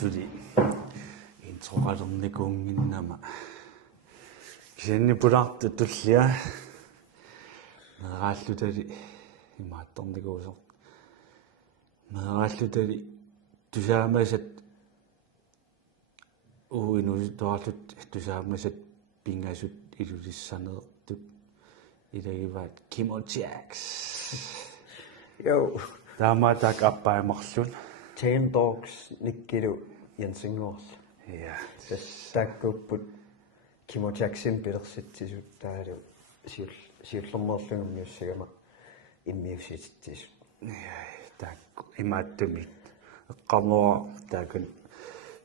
sudi introqalernikuunginnama kisiannipulaartu tullia neraallutali imaattornikuusor neraallutali tusaamasat uinusutoarlut tusaamasat pingasut ilulissaneertut ilagivaat Kimojax Jo taamaatak appaamarlun Tame Dogs nikkilu Jensingors ja takkuput Kimojaxin pilersitsisut taalu siullernerlungum miussagama immiussitsis ja taak imaattumit eqqamora taakun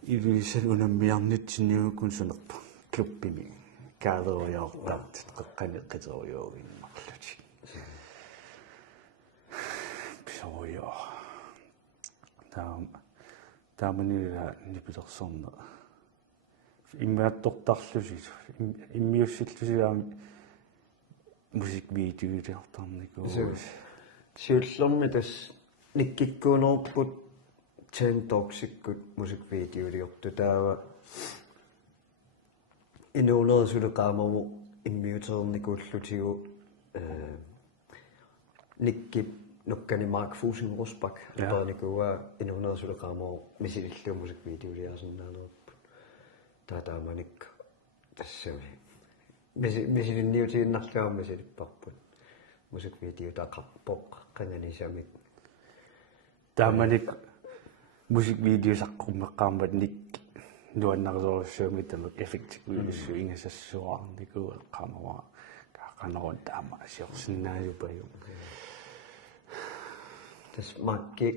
ilulissan unammiarnutsinniukun sunerpa kluppimi kaaderiortaart qeqqaniqqiteriuuginmarluti pisorio taamaniila nipilersorna immaattortarlusi immiussilllusiaami musikvideoilertarnikuus siullermi tas nikkikkuunerput Tame Dogsikkut musikvideoliortu taava inuulersuleqaamamu immiuterernikuullutigu nikkip nukkani Mark Fusenrosbak taanikuua inuulersuleqaamamu misilillu musikvideoliarsinnaanerput taamanik tassami misilinniutiinnarluam misilipparput musikvideo taqarpoq qanganisamik taamanik musikvideo saqqummeqqaarmat nik nuannarsorussuumi tamak effektivussu ingasassuarnikuua eqqamara kaaqanerun taama asiorsinnaajupaju tas makki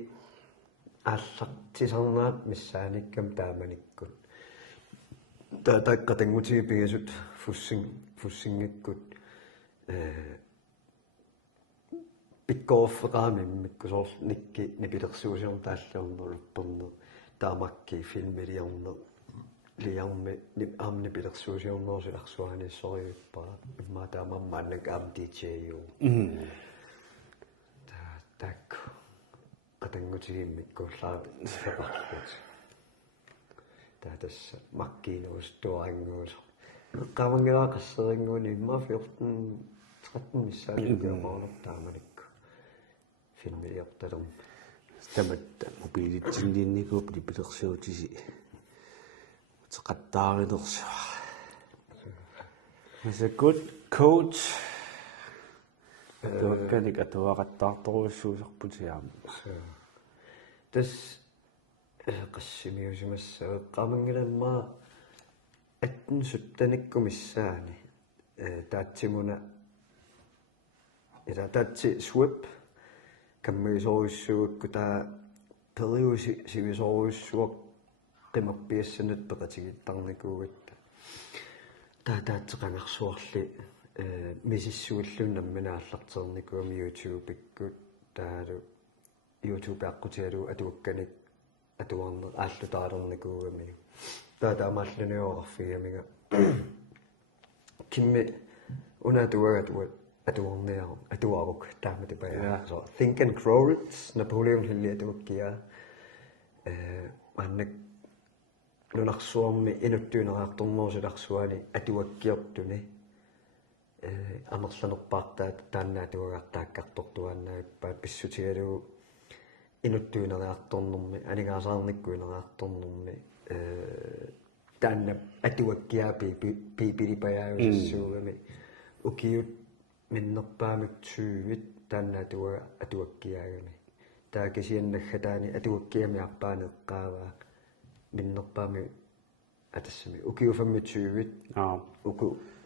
аллартисарнаат миссааниккам тааманиккут тааққатангутигипигасут фуссингиккут пиккооффеqaamimмиккусоор никки нипилерсуусиорн тааллаернеруппернер таамакки филмилиорнер лиарми аамни пилерсуусиорнерсиларсуаниссориуппара имма таамаммааннак аам DJ-ю так qatangutigimmikkuullaa сеқарлут таатасса маккинуус туаангуус qavangilaa qasseringuuni имма 14 13 миссааниккиомаунер тааманикку филмилиорталерм таматта мобилитсинниинникууп липилерсуутиси теқаттаарилерсуа is a good coach тоокканик атуақаттаарторуссуусерпутиаама тас qassimiusimassa qaamangilannaa аттун суттаниккумиссаани таатсимуна ила таатси swip каммисоруссуукку таа периуси сивисоруссуақ qimappiassanat peqatigittarnikuugatta таатеқангерсуарли мисиссуиллуннамминааллартерникуами YouTube-иккут таалу YouTube аққутиалу атуакканик атуарнер ааллутаалерникуугами таамааллуниоқарфигамига кимми унатуагатуат атуарниару атуарук тааматипая so Think and Grow Rich Napoleon Hill атуаккиа маннак лунарсуарми инуттуинераарторнуусиларсуани атуаккиортуни амерланерпаартаат тааннаатуагартааккартортуааннааппаат писсутигалугу инуттуинераарторнэрми анигаасаарниккуинераарторнэрми таанна атуаккиапи пипилипаяависсуугами укиут миннерпаамик 20 тааннаатуага атуаккиаагами таакисианнаггатаани атуаккиами арпаанеққааваа миннерпаами атассами укиуфамми 20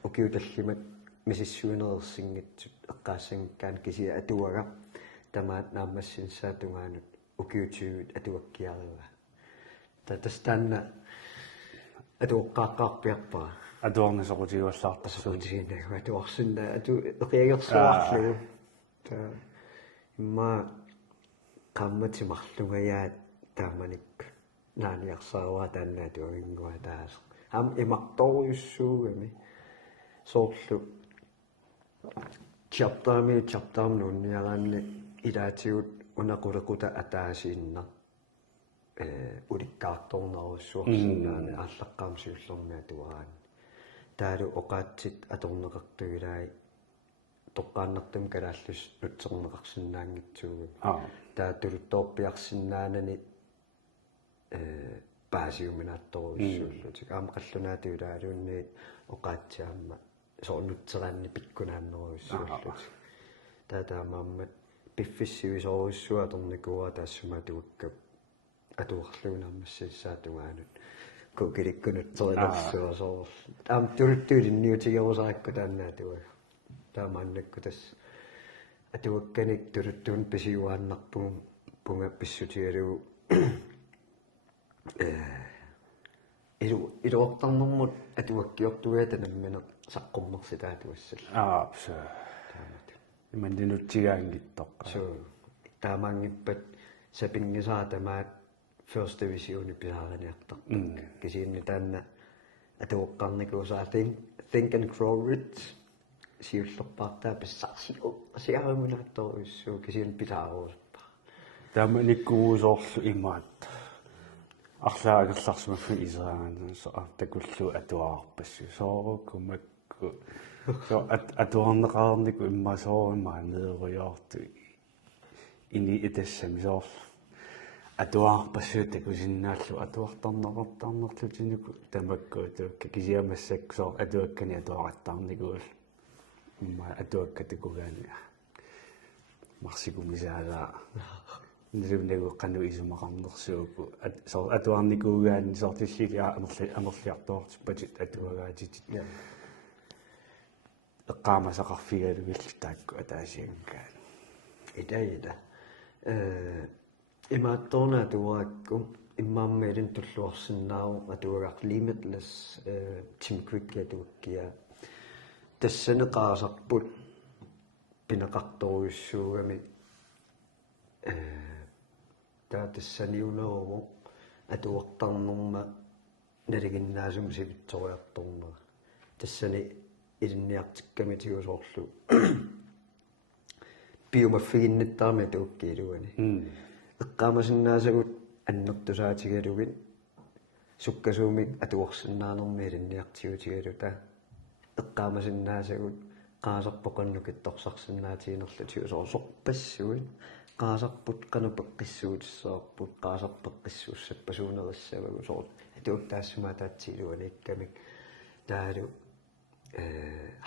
укиуталлимат мисиссуинерерсингитсут эққаассангкаан кисия атуага тамаат наамассинсаатунгаанут укиутиуит атуаккиарива татастанна атуоққааққарпиарпара атуарнисоқутигуаллаартассуутигиннагу атуарсинна ату эқиагерсуарлугу та имма қамматимарлугаяат тааманик нааниарсааваа тааннаатуагингуа таас ам имарторюссуугами соорлу чаптаамнуунниараанни илаатигут унақулеқута атаасиинна иккаартторнерусsuarsinnaani ааллаққаамсиуллэрми атуараани таалу оқаатсит аторнеқартуилаи тоққааннартум калааллус нутсернеқарсинаангитсуугу таатулутторпиарсинаанани паасиуминаатторуссууллутик аама қаллунаатиулаалуунни оқаатсиаама соорнутсераанни пиккунааннеруссууллутик таатаамааммат пиффиссивисоруссуа аторникуа таассумаатуаккап атуарлуунаармассиссаатугаанут кукиликкунутсерилэрсуа соор таам тулуттуулинниутигерусаракку тааннаатуга таамааннакку тас атуакканик тулуттуун писиуааннарпугу пунга писсутигалугу илуортарнэрмут атуаккиортугаа танамминеқ саққуммерситаатуассал пса имандинутсигаангиттоққа таамаангиппат сапингисаа тамаат first division пиаараниартарпакка кисиинни таанна атуоққарникуусаа think and grow rich сиуллерпаартаа писсарсиу асиарамунаатторуссуу кисиин пилаарусаппа тааманиккуусоорлу имаат арлаагерларсмаффи исаан такуллу атуаарпассу соорукумакку so атуарнеқарнику иммасоормаа неериорту ини итассами соор атуаарпассуутаку синнааллу атуартарнеқартарнерлутинику тамаккуутуукка кисиамассакку соор атуаккани атуараттарникуул имма атуаккатукугаани марсикумисаалаа нэрвнэгу кану исумақарнерсууку соор атуарникуугаани соортиллилиа амерлиартоортиппатит атуагаатитит эққаамасақарфигалугилли таакку атаасиангкаан итаида имаатторна туаакку иммааммаилин туллуарсинаау атуагар limitless Tim Quick атуаккиа тассанеқаасарпут пинеқарторуйуссуугами таатассаниунеруву атуартарнерма налигиннаасум сивитсориарторнера тассани илинниартикками тигусоорлу биомаффигиннаттарми тууккиилуани эққаамасиннаасагут аннертусаатигалугит суккасуумик атуорсиннаанерми илинниартигутигалута эққаамасиннаасагут qaasarpoqannukit torsarsиннаатиинерлу тигусоорсорпассуит qaasarput qanupеққиссуутиссоорпут qaasarpeqqissuussapпасуунериссавагу соор атуктаассумаатаатсилуани иккамик таалу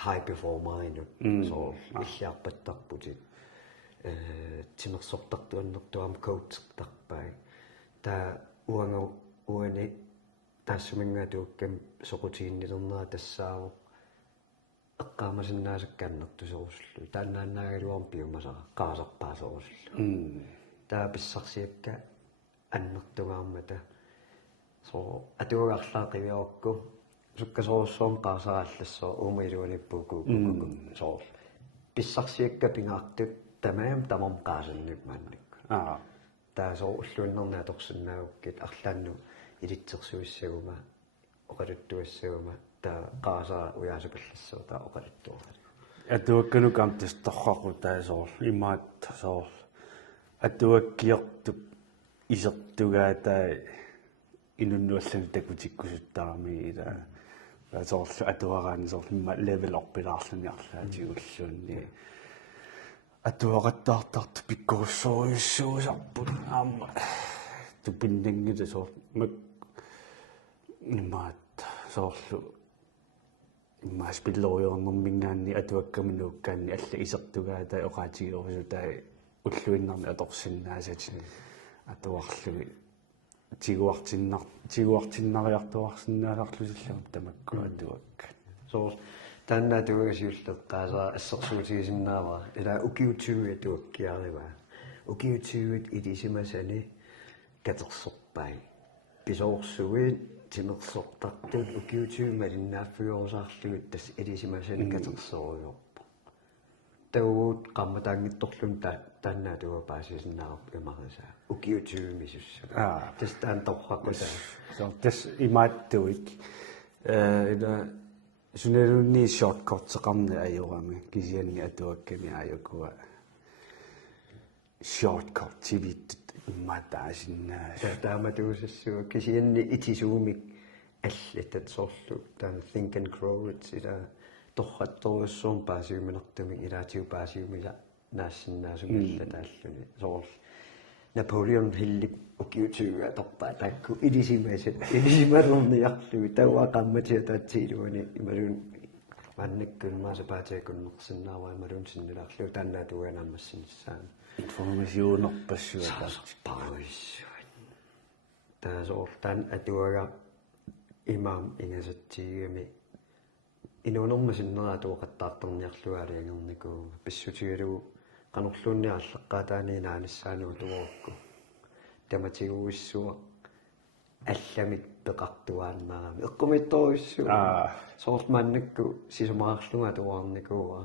high performer ину соор иллиарпаттарпутит тимерсортартуаннэртуам коучтарпай таа уани таассумингаатууккам соқутигиннилернера тассааву эққаамасиннаасаккааннэртусоруслу тааннааннаагалуарм пиумасара qaasarpaasоруслу таа писсарсиакка аннертугаармата соо атуагаарлаақивиорку суккасоруссуум qaasaraаллассоо уумаилуаниппуку соо писсарсиакка пингаартут тамаам тамам qaasannuk маанникку таа соо уллуиннернаа торсиннаагуккит арлаанну илитсерсуиссагума оқалуттуассагума таа qaasara уяасупаллассоо таа оқалуттуарали атуаккану камтис торрақу таасоор имаат соор атуаккиортук исертугаатаа инуннуаллани такутиккусуттаарми ила соорлу атуараани соорлу имма левел орпилаарлани арлаатигуллуунни атуақаттаартарту пиккоруссоруйуссуусарпут аама тупиннангита соор мак имаат соорлу имма спиллориорнэрмингаанни атуаккаминууккаанни алла исертугаатаа оqaатигиорусутаа уллуиннарни аторсиннаасатин атуарлуги тигуартиннариартуарсинааларлусиллам тамакку атуакка соор тааннаа тугасиуллеққаасаа ассерсуутигисиннаава ила укиутсуги атуаккиарива укиутсугит илисимасани катерсорпай писоорсугит тимерсортартут укиутсуги малиннааффигуусаарлугит тас илисимасани катерсоруйорпо тауут qammatаангитторлун тааннаа туга паасисиннаарп имариса укиутсуги мисусса тас таан торраккута so тас имааттуик ила сунерунни shortcut-эқарни ajorami кисианни атуакками ajokua shortcut тивит иммаатааsinnaas тааматуусассуа кисианни итисуумик аллатат соорлу таан think and grow it ила торратторуссуум паасиуминартумик илаатиу паасиумила наассиннаасумилла тааллуни соорл Napoleon Hillik ukiutuga torpaa taakku ilisimarnerniarlugu tauaa qammatia taatsiiluani imalun маннаккунмааса паатиакуннерсиннааваа малун синнилаарлу тааннаатуганаамассинissaan информасионерпассуа паруиссуан таасоортан атуага имаам ингасатсигами инуунэрмасиннераатуоқаттаартарниарлугаалиангерникуу писсутигалугу qanorluunniarleqqaataani naanissaanuu tuorukku tamatiguissuа алламик пеқартуааннарами эққумитторуиссуа соортмааннакку сисумаарлунга туаарникууа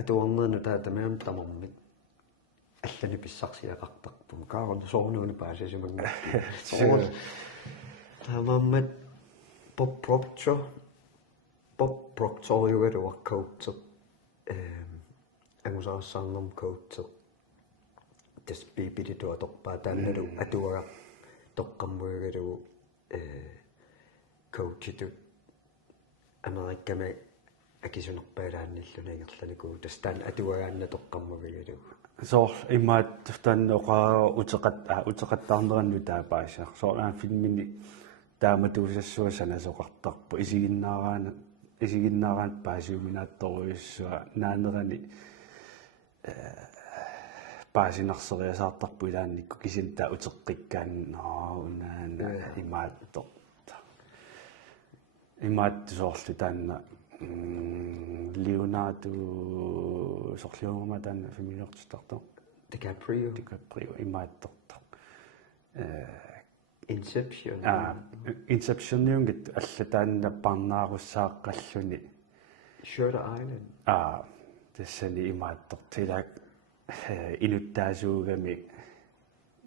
атуарнерну таатамаам тамармит аллани писсарсиақартарпум каарон соорнууни паасисимагна соор тамаммат Bob Proctor югалуаркаутсер ангусаассаарнерм коутсер тас бибилитуа торпаа таанналу атуага тоққаммуигалугу коучиту америкками акисунерпаалаанниллуна ингерланикуу тас таан атуагаанна тоққаммуигалугу соор имаат тааннеқаа утеқаттаарнеранну таапаасаа соор филмини тааматуусассуасана соқартарпу исигиннаараан паасиуминаатторуиссуа наанерани паасинарсериасаартарпу илаанникку кисинтаа утеққиккаан унаана имаат соорлу таанна Leonardo сорлиума таанна фамилиортартар DiCaprio имааттортар Inception юнгит аллатаанна парнааруссааққаллуни Shutter Island тассани имааттортилаак инуттаасуугами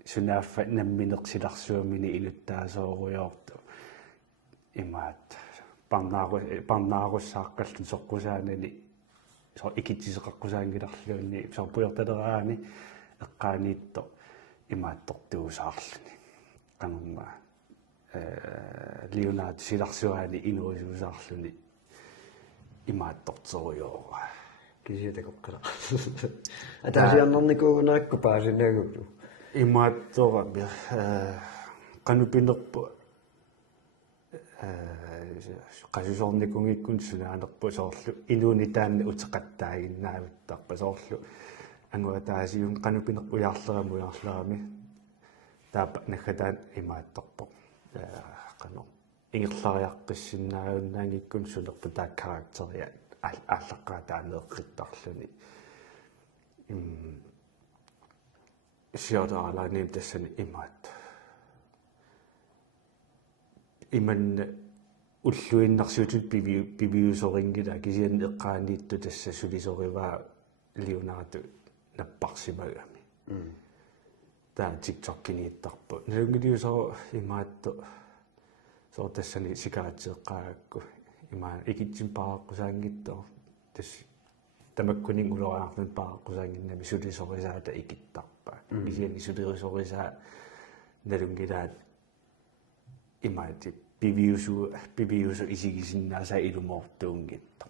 сунааффа намминеқсиларсуамини инуттаасооруйоорту имаат парнааруссааққаллун соққусаанани со икитсисеқаққусаангиларлуунни сорпуйорталераани эққааниитто имааттортуусаарлуни qanumma Leonardo silarsuaani inuusuusaarluni imaattortoriora кисиатакоққала атаасиарнерникуугунаакку паасинаагутту имааттора qanupinерпу qasусорникунгиккун сунаанерпу соорлу илууни таанна утеқаттаагиннаавиттарпа соорлу ангуатаасиун qanupinерпу яарлерамуяарлерами таапа нахатаан имааттарпо qano ингерлариаққиссиннаагуннаангиккун сулерпу таа карактериа аллаққаатаанеэққиттарлуни сиотаалааним тассани имаат иман уллуиннарсуутут пивиусорингила кисиан эққааниитту тасса сулисориваа Leonardo наппарсимагами таа TikTok-кинииттарпу налунгилиусоо имаатто соо тассани сикаатсеэққаагакку имаа икитсим пааққусаангиттоо тас тамаккунин улораарлун пааққусаангиннами сулисорисаата икиттарпа кисиани сулисорисаа налунгилаат имаати пивиусу исигисиннааса илумоортуунгитта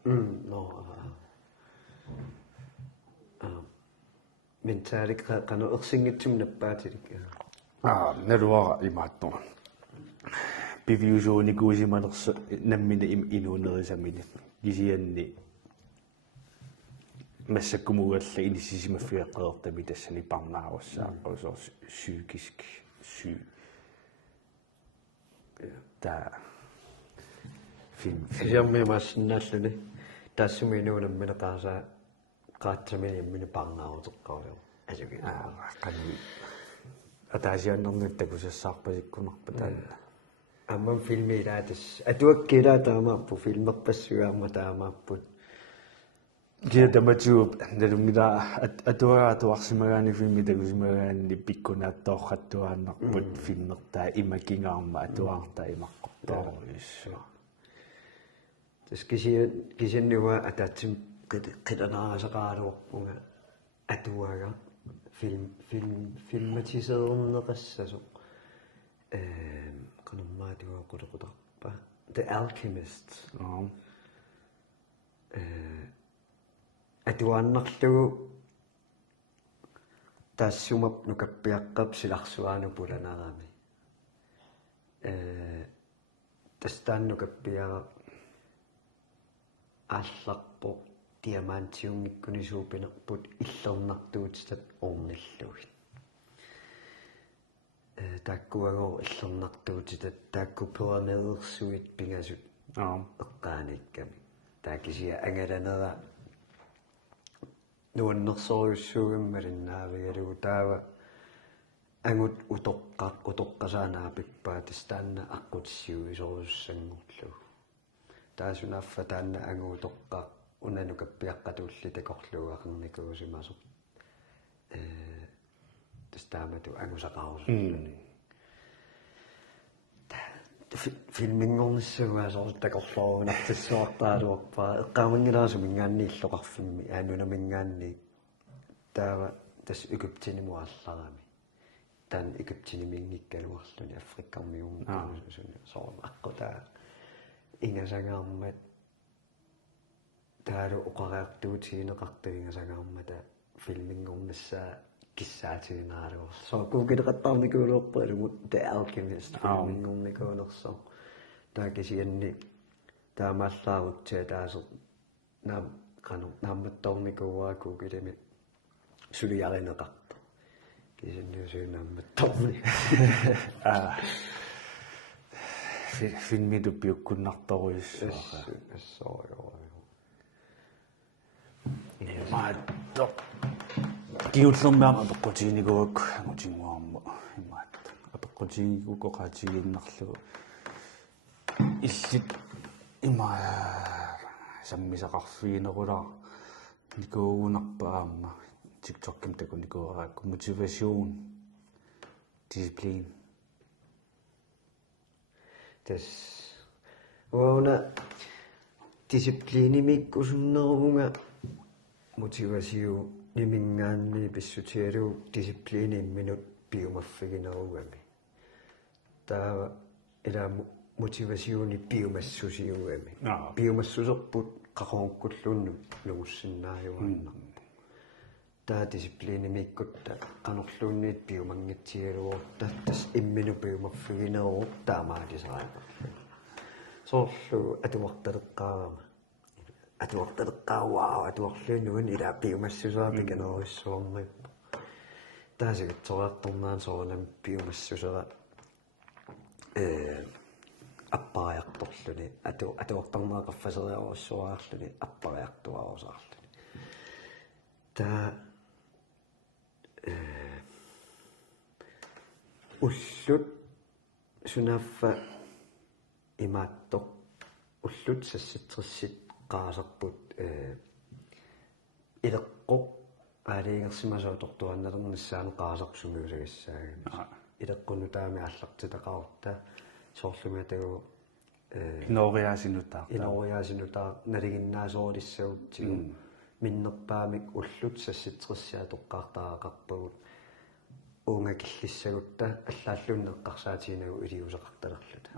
менталик qanu ersinngitsum nappaatilik налуара имааттора пивиусууникуусималерса наммина инуунерисамини кисианни массаккумугалла инисисимаффиаққеэртами тассани парнааруссааққусоо psykisk syg та film фиаммимассиннааллуни тассуминуунаммина тааса qaatsamini yammini parnaaruteqqaruliu asуги qanu атаасианнернут такусассаарпасиккунарпа таана амман филмилаатас атуаккилаа таамааппу филмерпассугаарма таамааппут гиатаматууп налунгила атуагаатуарсимагаани филми такусимагаани пиккунааттоорраттуааннарпут филмертаа имакингаарма атуаартаа имаққортооруиссу тас кисиннуа атаатсим qilanaasaqaaluorpunga atuaga filmatiseret qanummaatiuaquluqutaqpa The Alchemist atuannarlugu taassumap nukappiaqqap silarsuaanu pulanarami tastaannukappiara аалларпо диамантиунгиккунисуупинерпут иллернартуутитат орниллугит таккуагоо иллернартуутитат таккуперанеерсуит пингасут эққааникками таакисиа ангаланера нуаннерсориуссуугаммалиннаавигалугу таава ангут утоққасаанаапиппаа тастаанна аққутиссиуисоруссангурлугу таасунаффа таанна ангуутоққа унанукаппиаққатуулли такорлугақарникуусимасо тастаамату ангусақарусуллуни филмингорниссугаасоор такорлоорунартиссуартаалуарпаа эққаамангилаасу мингаанни иллоқарфимми аанунамингаанни таава тас египтинимуалларами таан египтинимингиккалуарлуни африккармиунгкунусуни соорма аққутаа ингасагаармат таалу оқареартуутигинеқарту ингасагаармата филмингорнассаа киссаатигинааруор соо кукилеқаттаарникуулуорпалугут The Alchemist филмингорникуунерсоо таакисианни таамааллаарутсиа таасо наам кану наамматтоорникууаа кукилами сулиаринеқарта кисиннуусунаамматтоорни filmi du piukkunnartoruissua assoojoo maatto kiullermeama peqqutiiniguuk angutiinguarmu imaat apeqqutiiniguuk oqaatigiinnarlugu illit ima sammisaqarfiinerula nikuugunarpaamma TikTokkim takunikuaraakku motivation disciplin tas uuna discipliinimikkusunnerunga motivasiu nimingaanni pissutialu discipliiniimminut piumaffiginerugami taava ila motivasiuni piumassusiugami piumassuserput qaqorukkulluunnu nugussinnaayuannarpu taa discipliinimikkutta qanorluunniit piumangitsialuorta tas imminu piumaffigineru taamaalisaraaqarlu soorlu atuartaleqqaarama atuartaleqqaawaa atuarluunuun ila piumassuseraapi kanerissuornippu taasigatsoraartornaan soornam piumassusera appariartorluni atuartarnaaqaffaseriaruissuaarluni appariartuarusaarluni taa уллут сунааффа имаатто уллут сасситриссит qaasarput илеққо аалиингерсимасуутортуанналернissaanu qaasarpsumuusagassаагами илеққуну таами ааллартитақарта соорлума тагу инориаасинутаа налигиннаасоорилсаутсигу миннерпаамик уллут сасситриссиа тоққартаақарпагут унгакиллиссагутта аллааллуннеққарсаатигинагу илиусеқарталерлута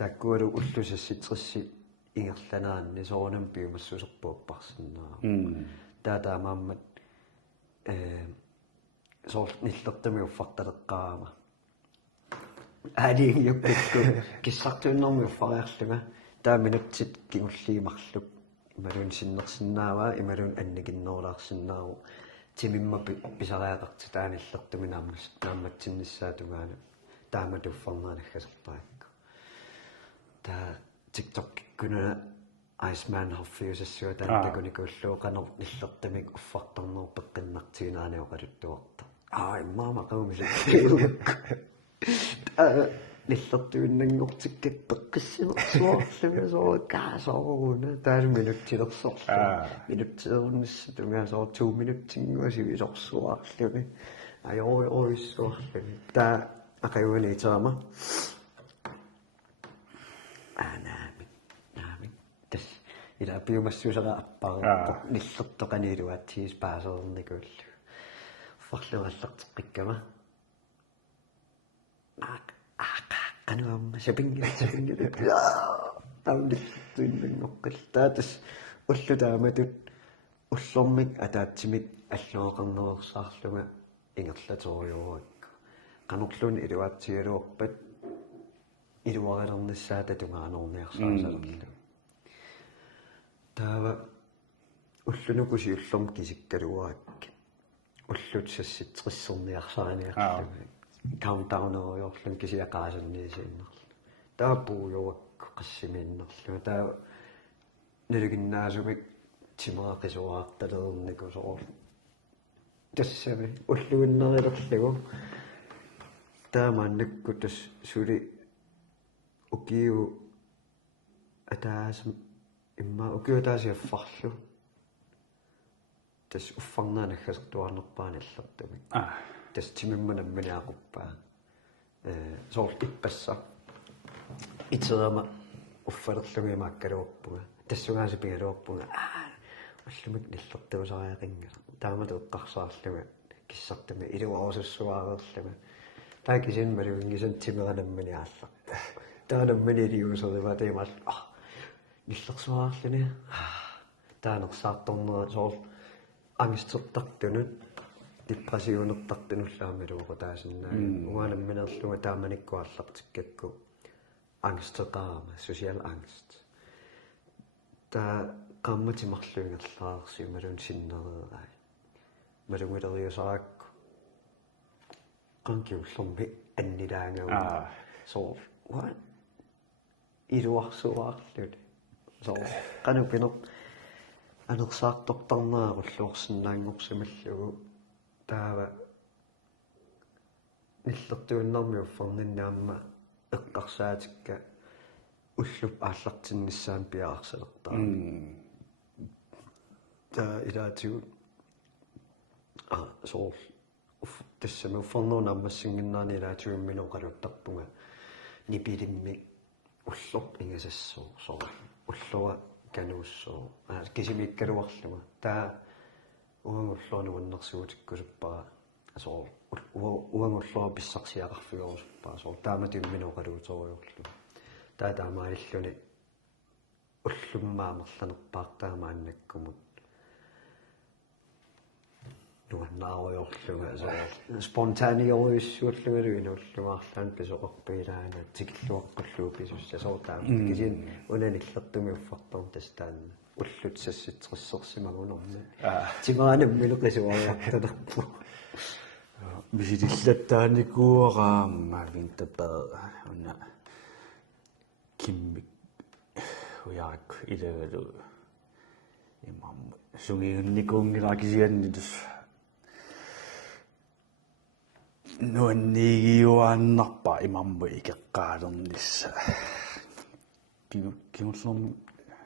таккуалу уллусасситрисси ингерланаанни соонам пиумассусерпууппарсиннаа таатаамааммат соор ниллертами уффарталеққаама аалиингиуппакку киссартууннэрми уффариарлуга тааминутсит кигуллиимарлук ималуун синнерсинаава ималуун анникиннерлаарсинааву тимимма писариақарти тааниллертуми наамматсиннссаатугаана тааматуффарнаалаггасерпаакку таа TikTok куна Iceman Hoffiusassua таантакуникууллуу канер ниллертамик уффартарнерпеққиннартигинааниоқалуттуарта иммаама қаумисаккиулукку ниллертуиннангортиккаппеққиссинерсуарлуга соокаасооруна таалу минуттилерсорлу минуттееруннисса тугаасоо 2 минуттингуасивисорсуарлуги аёоиссуарлуги таа ақаюнитаама ila piumassusera appara nillерtoqaniluatsiis paasерникуулlu фарлуаллартеққиккама кануамма сапингит тауниллуиннангоққил таатас уллутааматут уллормик атаатсимик аллуоқарнерерсаарлуга ингерлаториуруакку канорлуни илуаатсигалуорпат илуарилернассаа татунгаанорниарсаасалерлу таава уллунукуси уллорм кисиккалуаакки уллут сассит триссерниарсааниарлуга countdown-ориорлун кисиақаасанниисииннерлу тааппууйуакку qassimiinnerlu таа налугиннаасумик тимаақисуаарталернику соор тассами уллуиннерилерлугу таамааннакку тас сули укиу атаас имма укиу таасиаффарлу тас уффарнаанаггасертуарнерпааниллертумик тас тимимманамминиақуппаа соор иппасса итерама уффалерлугимааккалуорпуга тассугаasi пигалуорпуга уллумик ниллертуусариақинга таамату эққарсаарлуга киссартами илуаусуссуаареерлуга таакисин малугингисан тимеранамминиаалла таанаммини лиусерива таимал ниллерсуаарлуни таанерсаарторнера соор ангистертартунут депрессионертартунуллаамалуоқу таасиннаа угаанамминерлуга тааманиккуарлартиккакку angsteqaama social angst та qammatимарлуингерлаарси малун синнереерай малунгилериусараакку qankiullormi annilаангава so what ируарсуаарлут so qanupiner анерсаартортарнааруллуорсинаангорсималлугу таава ниллертуиннэрмиуфферниннаама эққарсаатикка уллуп ааллартиннссаан пиаарсалертаа та илаатигу соор тассами уффернуунаммассингиннаани илаатигумминеқалуттарпунга нипилимми уллор ингасассуу соор уллуа канууссуу кисимиккалуарлуга таа уангуллуани уаннерсуутиккусуппара соор уангуллуа писсарсиақарфигорусуппаа соор тааматимминеқалууториорлу таамааллуни уллуммаамерланерпаартаамааннаккумут нуаннааруйорлуга соор спонтаниоруиссуаллугалуина уллумаарлаан писоқарпигилаана тикиллуаққуллуу писусса соор таама кисин унаниллертуми уффарторн тастаанна уллут сасситсериссерсимагунорна тимаанамминеқисуариарталерпу мисилиллаттааникуораама винтапаа уна киммик уяак илагалу имам сугиунникуунгилаакисианнитус нуаннигиуааннарпа имамму икеққаалернисса киуллерм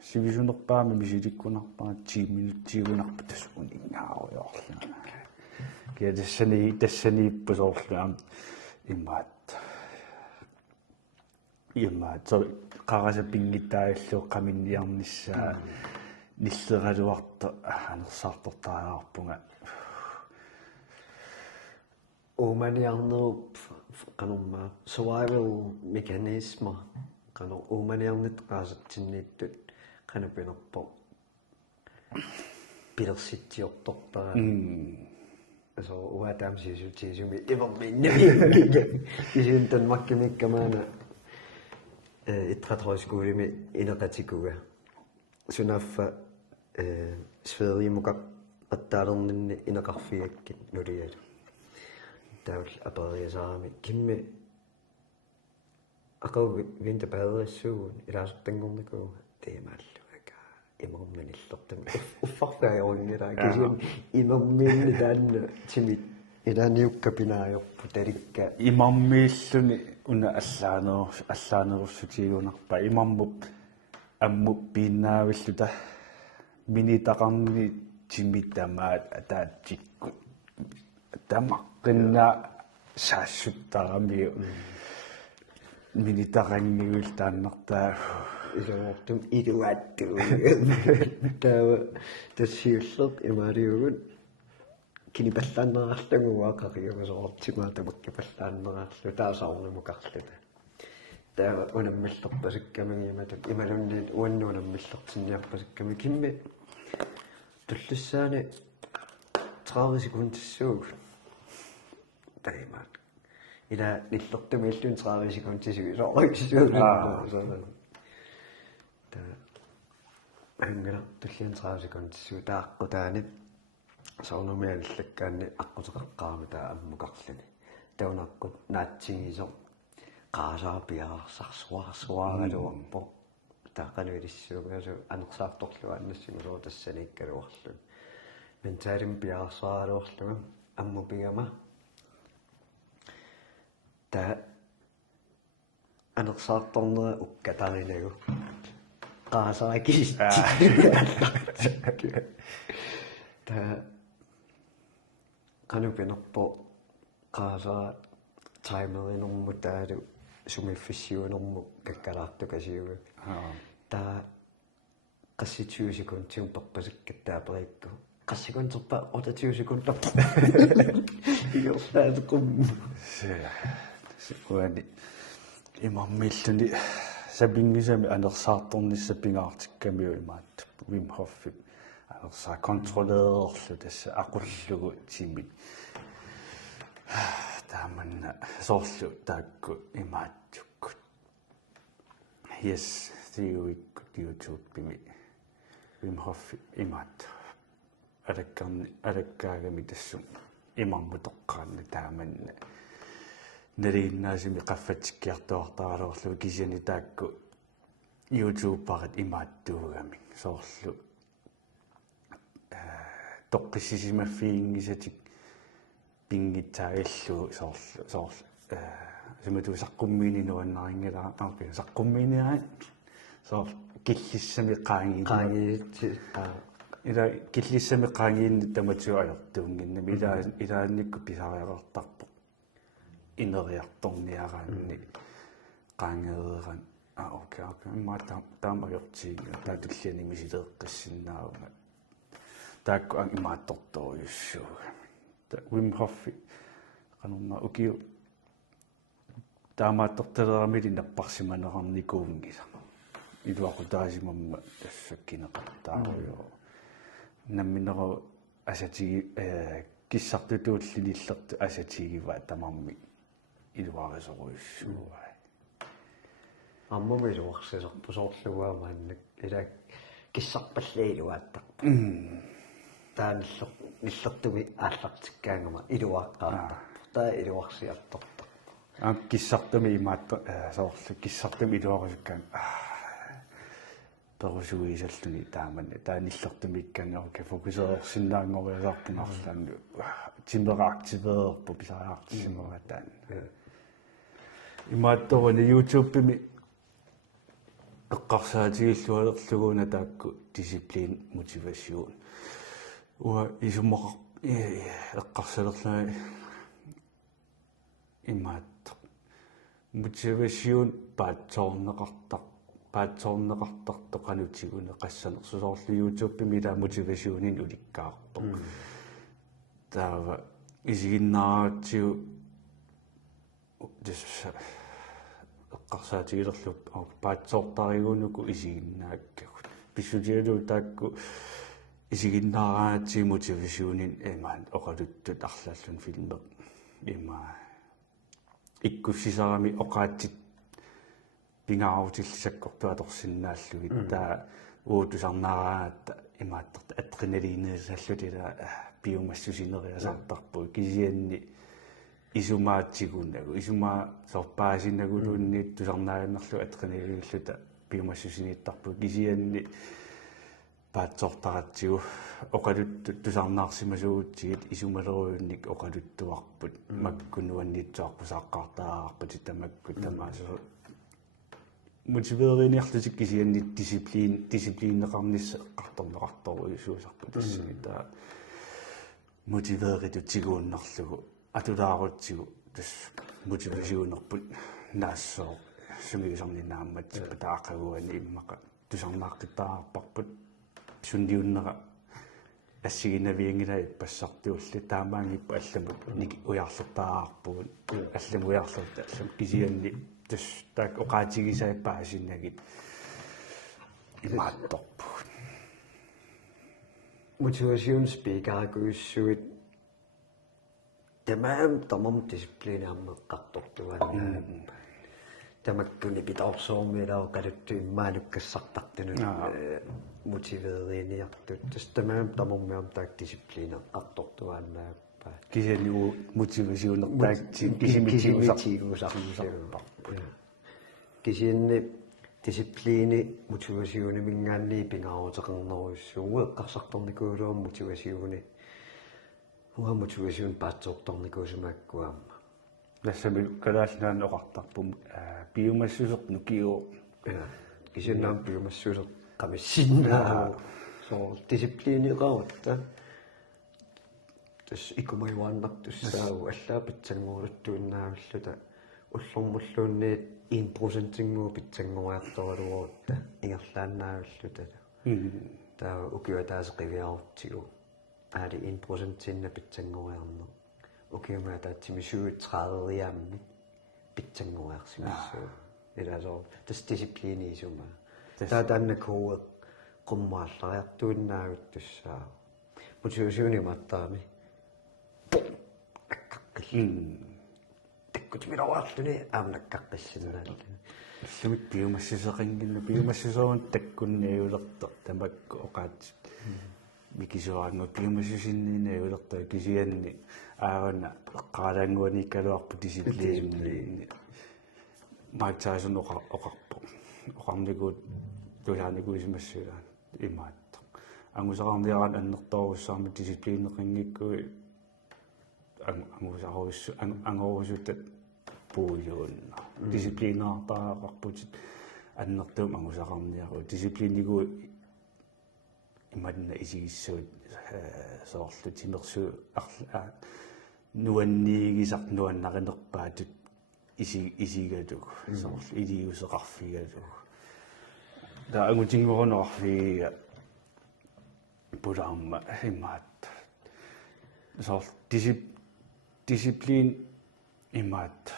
сивисунерпаами мисиликкунарпаа 10 минуттигунарпа тасуун ингааруйоорлуна кия тассанииппусоорлуам иммаат со қарасапингиттааллуу қаминниарниссаа ниллералуарта анерсаартортаараарпунга уманиарнеруп канорма survival mechanism канор уманиарнит qaasatsinniittut qanupinерпо пилерситсиортортара så uatam sisumi iverminni isin tanmakkimikkamana itrathoiskuulimi ineqatikuga sunaffa sferimuka attaalerninni ineqarfiakkit nulialu taul aperiasaami kimmi aqavu vinta paadrissuun ilaasuttanngorniku teemaalluaka imormanillertam uffarfaajorunnilaa kisin imorminni taanna timit ilaaniukkapinaajorpu talikka имармииллуни уна аллаанеруссутигунарпа имармуп аммуп пииннаавиллута минитақарни тимитамаат атаатсикку тамаққинна саассуттарамиу минитақангивил тааннартаа илуортум илуаттуу таава тассиуллерт имаалиугут кинипаллааннераарлугуакариусоортимаатамакки таасаарнамукарлута таава унаммиллерпасиккамагиматут ималунниит уаннуунаммиллертинниарпасикками кимми туллуссаани 30 секундиссууг таймаат ила ниллертуми иллун 30 секундисуги соорисуунаа та ангара туллиан 30 секундиссуу тааққутаани соорнумиаллаккаанни аққутеқарқарами таа аммукарлани таунаққут наатсигисо qaasaapiarsarssuarsuaraluarpo taaqanuilissuugasu anersaartorluga annassigusuo tassaniikkaluarlu mentaalim piarsaaraluarluga ammupigama ta anersaartornera ukkatarilagu qaasaakiitti ta qanupinerpo qaasaa timerinormu taalu sumiffissiunermu kakkalaartukasiugu taa qassitigu sekuntium perpasakkattaaperiikku qassikunterpa 28 sekunder igersaatuqum uani imammiilluni sapingisami anersaartornissapingaartikkamiu imaat Wim Hof anersaa kontrolleerorlu tassa aqullugu timit taamanna soorlu taakku imaattukkut yes tiuikkut YouTube-imi Wim Hof imaat alakkaagami tassum imarmutoqqaanna taamanna naliinnaasimi qaffatikkiartuartaarluorlu kisiani taakku YouTube-parat imaattuugami soorlu toqqissisimafiingisatik pingitsaillu soorlu sumatu saqqummiini nuannariнгила aapi saqqummiiniaa soor killissami qaangiitti ila killissami qaangiinni tamatu alertuunginnami ilaannikku pisariaqartarpo ineriartorniaraanni qaangeeran okay taamajortiinga taatulliani misileeqqissinnaarunga taakku imaattortoruissuuga Wim Hof qanorna ukiu taamaattortaleramili napparsimanerarnikuungila iluaqutaasimamma tassakkineqartaaruyo nammineru asatigi kissartutuullilillertu asatigiva tamarmi iluarisoruissuuga аммумилуарсисерпу соорлугуамааннак ила киссарпаллаилуааттарпа тааниллер ниллертуми ааллартиккаангама илуааққаартарпа таа илуарсиарторпа киссартами имаатта соорлу киссартами илуарисуккаан перусуисаллуни тааманна тааниллертуми иккаангерука фокусеерсиннаангориасаарпунарлаанну тимераактивеерпу писариартиссимава таан имаатторуни YouTube-ими эққарсаатигиллуалерлугуна таакку дисциплин мотивасиун уа исуммоқ эққарсалерлаа имаат мотивасиун паатсоорнеқартартоқ канутигуне қассанерсусоорлу YouTube-ими таа мотивасиунин уликкаарпоқ таава исигиннааратсигу эққарсаатигилерлу паатсоортаригуунуку исигиннааккагут писсутиалу таакку исигиннаараатси мотивасиунин эмаан оқалуттут арлааллун филмеқ имаа иккуссисарами оқаатсит пингаарутиллисаккортуаторсиннааллугит таа уутусарнаараата имааттарта адреналинеерсаллутила биомассусинериасартарпу кисианни исумаатсигунагу исумаа сорпаасинагулуунниит тусарнааганнерлу адреналиниллута биомассусиниттарпу кисианни паатсортаратсигу оқалутту тусарнаарсимасуутсигит исумалеруйунник оқалуттуарпут маккунуанниитсуарпусааққартаарпут тамакку тамаасо мотивеериниарлутик кисианни дисциплинеқарнисса эққарторнеқарторуисуусарпут тассани таа мотивееритутсигууннарлугу атулаарутсигу тас мотивасиунерпут наассоо сумигисарниннаамматсипа таақагуани иммақа тусарнааққиттаарпарпут сунdiunnера ассигинавиангила иппассартиулли таамаангиппа алламут ники уярлертаарпугут аллам уярлерта аллам кисианни тус таак оқаатигисаиппаа асиннагит имаатторпугут мотивациунспикааргуиссуит тамаам тамам дисциплинааммеққартортуаанаа тамаккуни питаорсоормилаа қалутту иммаануккассартартунут мотивериниартут тастамаам тамормиам таак дисциплина артортуааннааппа кисианигу мотивасиунертаакти кисимитигусарпа кисианни дисциплини мотивасиуни мингаанни пингаарутеқарнеруйссуугу эққарсарторникуулуам мотивасиуни уа мотивасиун паатсоорторникуусумааккуаама лассами калааснаан оқартарпум биомассусерну киу кисианнаам биомассусер qamissinnaa so disciplineqarutta tas ikumayuannartussaau allaa pitsanguuluttuunnaavulluta ullormulluunniit 1%-inguu pitsanguariartoraluorutta ingerlaannaavulluta taa ukiuataaseqiviarutigu aali 1%-inna pitsanguariarner ukiumaa taatsimisuut 30-iammi pitsanguariarsimissuu ilaasoo tas disciplineisuma таатааннакууэ qummaallariartuunnaagut tussaa мотивасиуни маттаами таккутимилаваарлуни аамнаккаққиссиннааллу лумик биомассисеқингилла биомассисоон таккунниагулерто тамакку оқаат микисуаангу биомассисинниинаагулерто кисианни аарна эққаалаангуани калуарпу дисциплиинни маатсаасун оқарпу оқарникуут тулааникуисимассулаа имаатта ангусақарниаран аннерторуссаарми дисциплинеқингиккуи ангусақаруссу ангорусутат пуйуунна дисциплинеартаақарпутит аннертуум ангусақарниару дисциплинигу имадна исигиссуут соорлу тимерсу нуанниигисар нуаннаринерпаатут исигатуг соорлу илиусеқарфигатуг да агутингорунеқарфига пулаарма имаат соор дисциплин имаат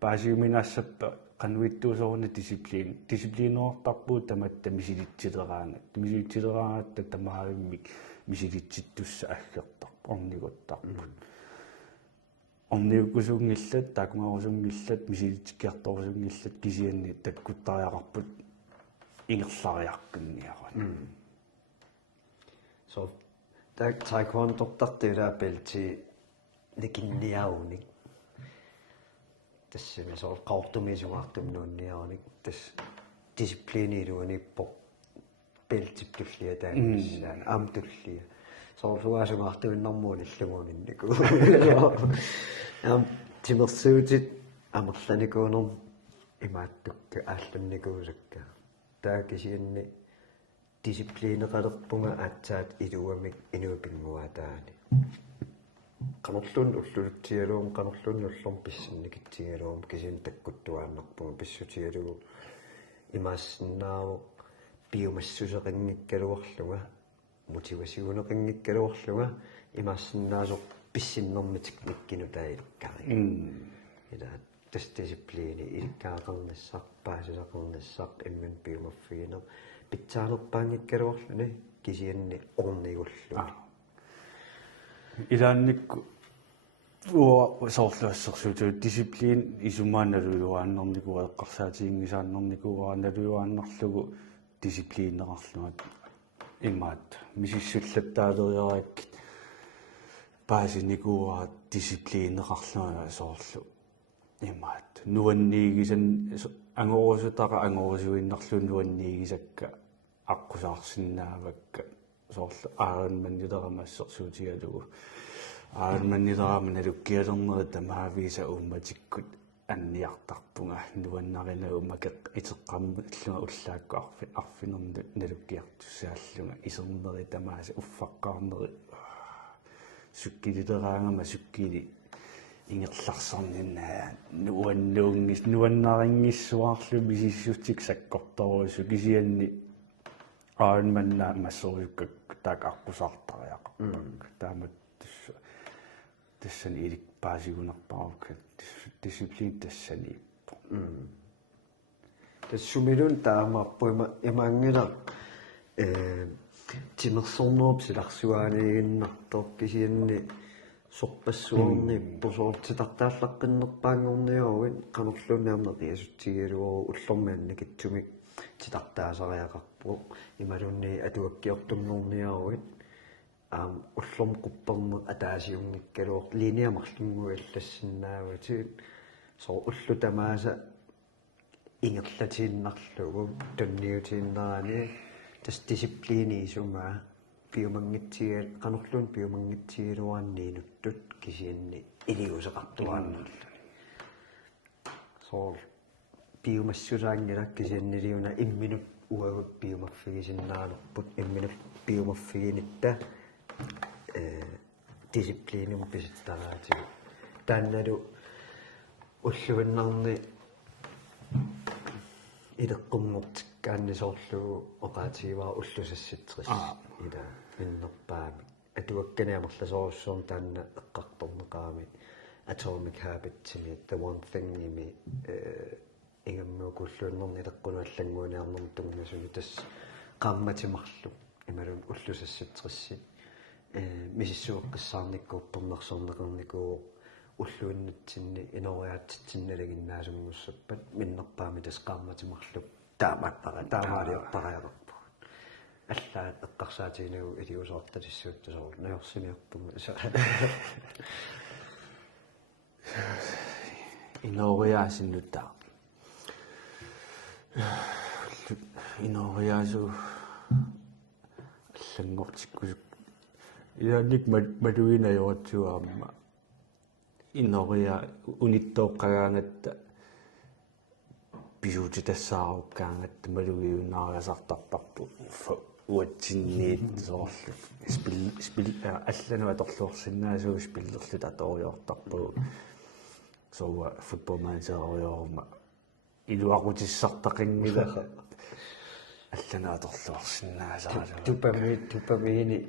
паасиуминассаппа кануиттуусорна дисциплинеортарпуут таматта мисилитсилераанат тамаавиммик мисилитситтусса аггертар орникуттарпут орниуккусунгиллат таакунгарусунгиллат мисилитсиккиарторусунгиллат кисианни таккуттариақарпут ингерлариаркинниарат so так taekwondo-тартилаа пелти никинниауник тассами соо qaortumisuartumnuunniarunik тас дисциплинилуаниппо пелтиптуллиа таамиссаана аамтуллиа соорсугаасугаартуиннэрмуун иллугууниннику тимерсуутит амерланикуунер имааттукка ааллунникуусакка таакисианни дисциплинеқалерпунга аатсаат илуамик инуупингуатаани qanorluun ullulutialuum qanorluun ullorm pissinnikittigaluum kisin takkuttuaannarpuma pissutigalugu imaassinnaaru biomassuseqinngikkaluarluga motivasiuneqinngikkaluarluga imaassinnaasoq pissinnermitik nikkinutaiikkari ila tas disciplini ilkkaaqernassaq paasisaqernassaq imman biomaffiiner pitsaanerpaangikkaluarluni kisianni ornigullu илаанникку уа соорлуассерсууту дисциплин исумааналуюааннэрникуа эққарсаатиингисааннэрникуааналуюааннарлугу дисциплинеқарлугат имаат мисиссуллаттаалериарааккит паасиникуаа дисциплинеқарлуга соорлу имаат нуанниигисан ангорусутаqa ангорусуиннарлу нуанниигисакка аққусаарсинаавакка соорлу ааранманнилерамассерсуутигалугу ааранманнилераманалуккиалернери тамаависа уумматиккут анниартарпунга нуаннарина умакеқ итеққаммаллуга уллаакку арфинернут налуккиартуссааллунга исернери тамааса уффаққарнери суккилилераангама суккили ингерларсарнинаа нуаннарингиссуаарлу мисиссутик саккорторуусу кисианни manna massoriukkak taak aqusaartariaqarpak taamat tassani ilik paasigunerparukka disciplin tassani тассумилун таамаарпуима имаангила тимерсорнеруп силарсуаалигиннартор кисианни сорпассуарниппусоортитартааллаққиннерпаангорниоругин қамерлунаамна қиасутсигилуору уллормаанна китсумик титартаасариақарпу ималунни атуаккиортунгорниоругин уллорм қуппернеқ атаасиунгиккалуор линиамарлунгуаллассиннааватигит соо уллу тамааса ингерлатииннарлугу танниутииннерани тас дисциплиниисумаа пиумангитсигал канерлуун пиумангитсигилуаанниинуттут кисианни илиусеқартуааннерлани соо пиумассусаангилак кисианнилиуна имминут уагут пиумаффигисиннаалерпут имминут пиумаффигинитта дисциплинум писиттараатигу таанналу уллуиннарни илеққуммортиккааннисоорлугу оқаатигиваа уллусасситсерис ила миннерпаами атуакканиамерласоруссуум таанна эққарторнеқаами atomic habits-ими the one thing ими ингаммуукуллуиннерни илеққунуаллангуунеарнерм тунгнасуни тас qaammatимарлу ималун уллусасситсериссит мисиссуэққиссаарниккууппернерсорнеқарникуу уллуиннатсинни инориаатсинналагиннаасунгуссаппат миннерпаами тас qaammatимарлу таамаалиорпараярерпу аллаат эққарсаатигинагу илиусаарталиссуuттасоор наёрсимиарпума инориаасиннута инориаасу аллангортиккусук ианик малуинаёратсуаама инориа униттооққагаангатта писуутитассааруккаангатта малуиунаариасартарпарпу уатсинниит соорлу спил аллануа торлуорсиннаасуу спиллерлут аториортарпу соо футболманисериорума илуақутиссартақингила аллануа торлуорсиннаасааралу тупамини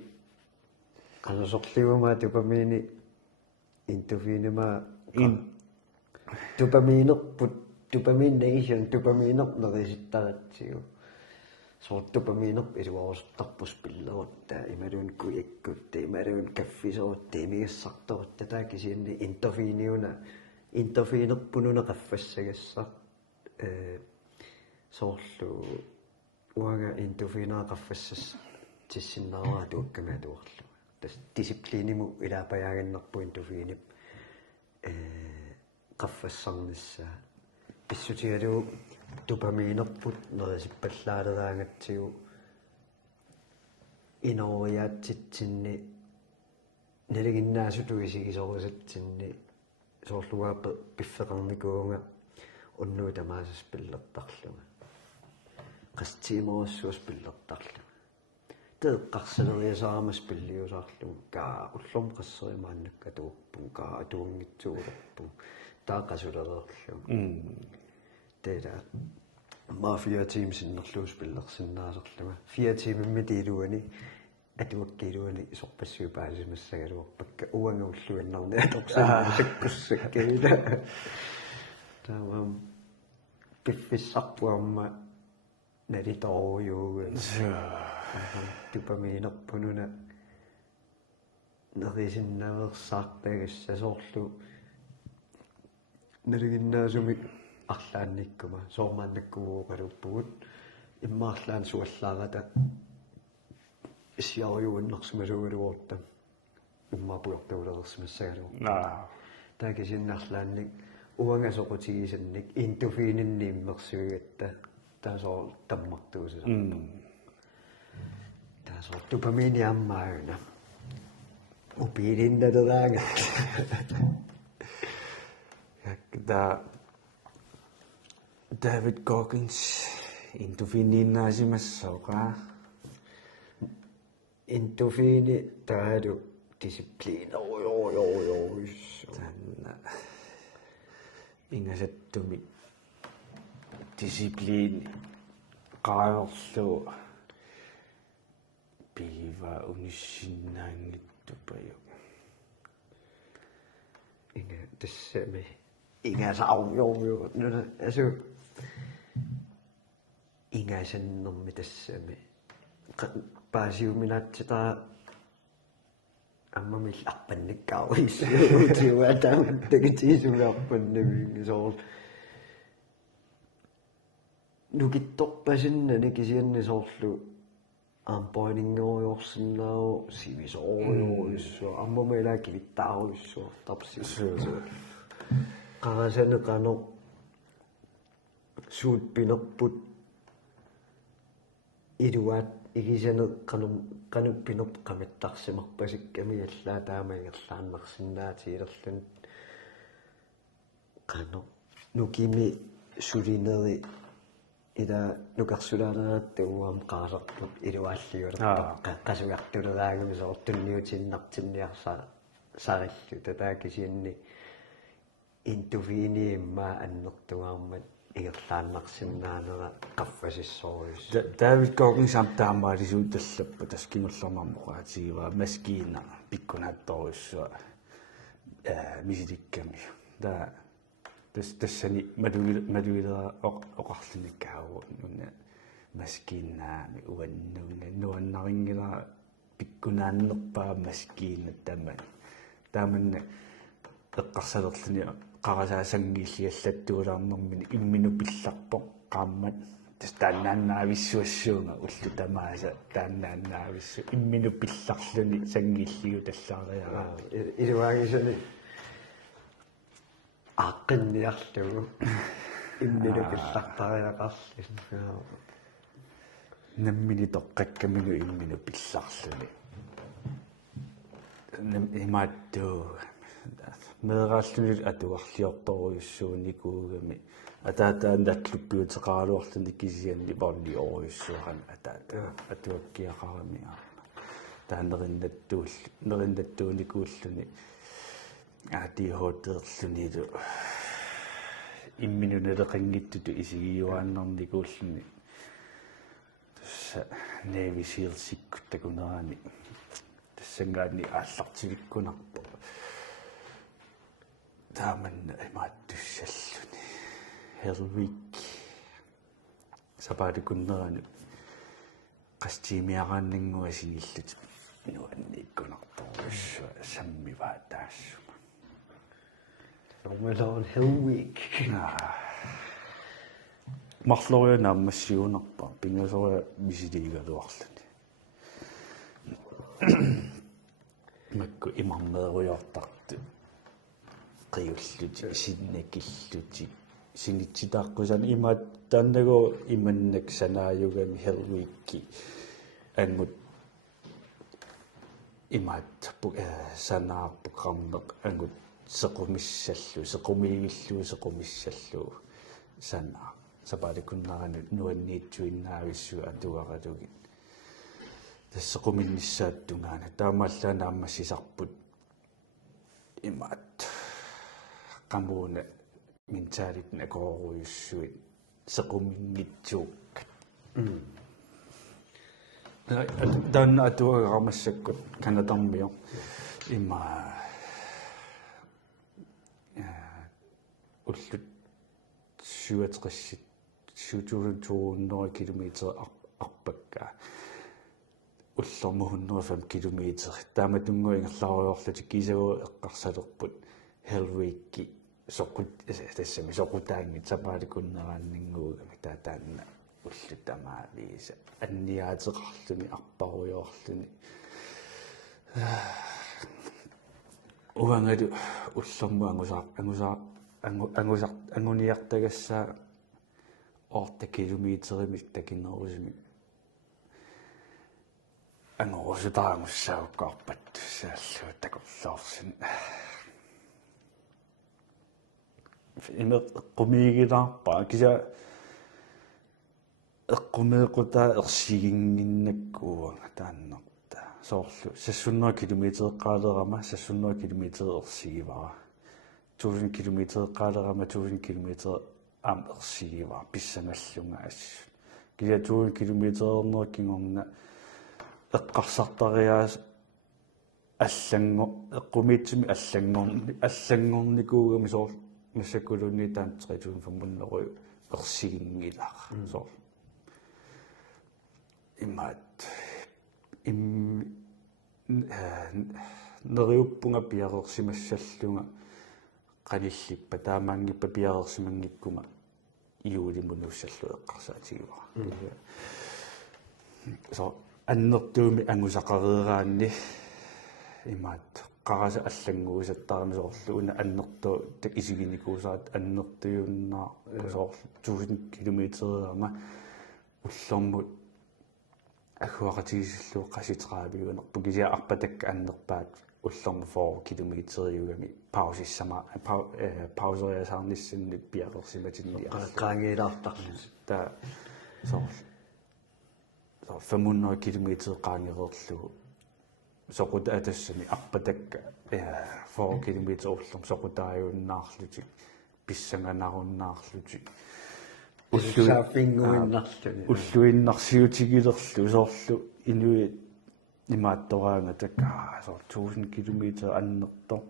канасорлигума тупамини интуфинема тупаминерпут тупаминнагисиан тупаминернериситтаратсигу соо тупаминерп илуарусертарпус пиллерутта ималуун куяккутта ималуун каффисоотта имигассарторутта таа кисианни интофиниуна интофинерпунуна qaffassaгассар соорлу уага интофинаа qaffассас тиссиннаараа туаккамаа туарлу тас дисциплиниму илаапаяагиннарпу интофинип qaffассарнissaa писсутигалу допаминерпут нерисиппаллаалераангатсигу инориаатситсинни налигиннаасутугисигисорусатсинни соорлугааппе пиффеқарникуунга уннуу тамаасас пиллертарлуга qastииморуссуус пиллертарлуга теэққарсалериасаарамас пиллиусаарлугу каа уллорм qasserimaannakka тууппун каа атуунгитсуулерпун таақасулереерлугу тэра мафиа тим синнерлуус пиллерсиннаасерлуга фиа тимимми тилуани атуаккилуани сорпассуупаасимассагалуарпакка уангууллуиннарни аторсааккуссаккавила таавам пиффиссарпуамма налиторуйууга тупаминерпунуна нерисиннаверсаартагассасоорлу налигиннаасумик арлаанниккума соормааннаккугуу қалуппугут иммаарлаан суаллаарата исиаруйууннэрсимасугалуорта иммаапуйортуулерсимассагалуор таакисиннаарлаанник уангасоқутигисанник интуфиининни иммерсуигатта таасоо таммартуусаа таасоо допамини аммаагна упилиннадераага якда David Goggins интуфииннииннаасимассооqa интуфиини таалу дисциплин танна ингасаттуми дисциплин qaajorlu iva unissinnaangittupayu inga tassami inga saunyormiu nuna asu inga sannermi tassami paasiuminaatita ammamil arpannikkaarisiuatiuataam takitiisugaarpannami soor nukittorpasinnani kisianni soorlu pointingoorsinnao sivisoorioissua ammamila kivittaaruissua tarpsiussua qarasaneqano suut pinerput iluat igisaneqqanum qanuppinert qamittarsimerpasikkami allaa taamaingerlaanmarsinnaatiilerlun qano nukimi sulineri ida nukarsulaanerattauam qaasarput iluaalliulerpa qasugartuleraagami soortunniutinnartinniarsa sarillu tataakisianni intufiiniimmaa annertugaarmat igerlaannarsinnaanera qaffasissoorius David Gorginsam taamaalisuut tallappa taskinerlormarmuqaatigiva maskiina pikkunaattorussua misilikkami taa tassani maluilera oqarlinikkaavut nunna maskiinnaami uannuunga nuannaringila pikkunaannerpaa maskiinna taamanna eqqarsalerluni qarasaasangiilliallattuulaarnermini imminu pillarpoq qaammat taannaannaavissuassuunga ullu tamaasa taannaannaavissu imminu pillarluni sangiilliu tallaariara iluaagisani aqinniarlugu imminu pillartariaqarlin nammini toqqakkaminu imminu pillarluni imaattuu meeraalluni atuarliortoruissuunikuugami ataataan tattluppiuteqaaluarluni kisianni parlioriussuuran ataata atuakkiaqarami taannerinnattuunikuulluni aatiihooteerlunilu imminuneleqanngittutu isigiuaannarnikuulluni tussa Navy Seals takunerani tassangaani aallartivikkunarpo taamanna imaattussalluni Helwig sapaatikunnerani qastiimiaqaanningua sinillut nuanniikkunartorussua sammivaataassuma Normalan Helwig Marloriana massiunerpa pingasoria misiliigaluarluni makku imarneeruyortartu qiulluti sinnakilluti sinitsitaaqqusan imaat taannagu imannak sanaayugami Helwigki angut imaat sanaarpuqarneq angut sequmissallu sanaa sapaalikunnerani nuanniitsuinnaavissu atuaqalugin tassequminnissaattungaana taamallaana ammassisarput imaat qamuuna mentaalit akooruyussuit sequminngitsuukkat taanna atuaqaramassakku kanatarmio ima ullut 67 kilometer arpakka уллормухуннерфам километер тааматунгуингерларуйорлути кисагу эққарсалерпут Helwigki соқут тассами соқутаангит сапааликуннерааннингуугами таатаанна уллутамаависа анниаатеқарлуни арпаруйоорлуни уангалу уллорму ангуниартагасsaa орта километерими такинерусими ангорусутаарангуссауккаарпат сааллуу такорлоорсин имер qumigilаарпа кися эққумеэқута ерсигингиннаккуунга тааннерта соорлу 600 километеққаалерама 600 километер ерсигивара 1000 километеққаалерама 1000 километер ам ерсигивара писсаналлунга ас кися 1000 километернеркингорна эққарсартариаас алланго эққумиитсими аллангорникуугами соор массаккулунни таантеритуун фаммуннеру ерсигингилаа соор имаат нериуппунга пиарерсимассаллунга qanillippa taamaangippa piarersimangikuma iulimunuussallu eqqarsaatiguva so annertuumi angusaqareeraanni imaat qarasa allanguusattaarmi soorlu una annertu tak isiginikuusaat annertuyunnaa soorlu 1000 kilometerama ullormut агуақатигисиллуу қаситраавигунерпу кися арпатакка аннерпаат уллорма 4 километериугами паусиссама паусериасаарниссинни пиақерсиматинниа qaangilaartarnus та со 500 километер qaangereerlugu soquta atassani arpatakka 4 километер уллорм соқутааюннаарлути писсанганаруннаарлути уллуиннарсиутигилерлу соорлу инуи имааттораанга такка соор 1000 километер аннерто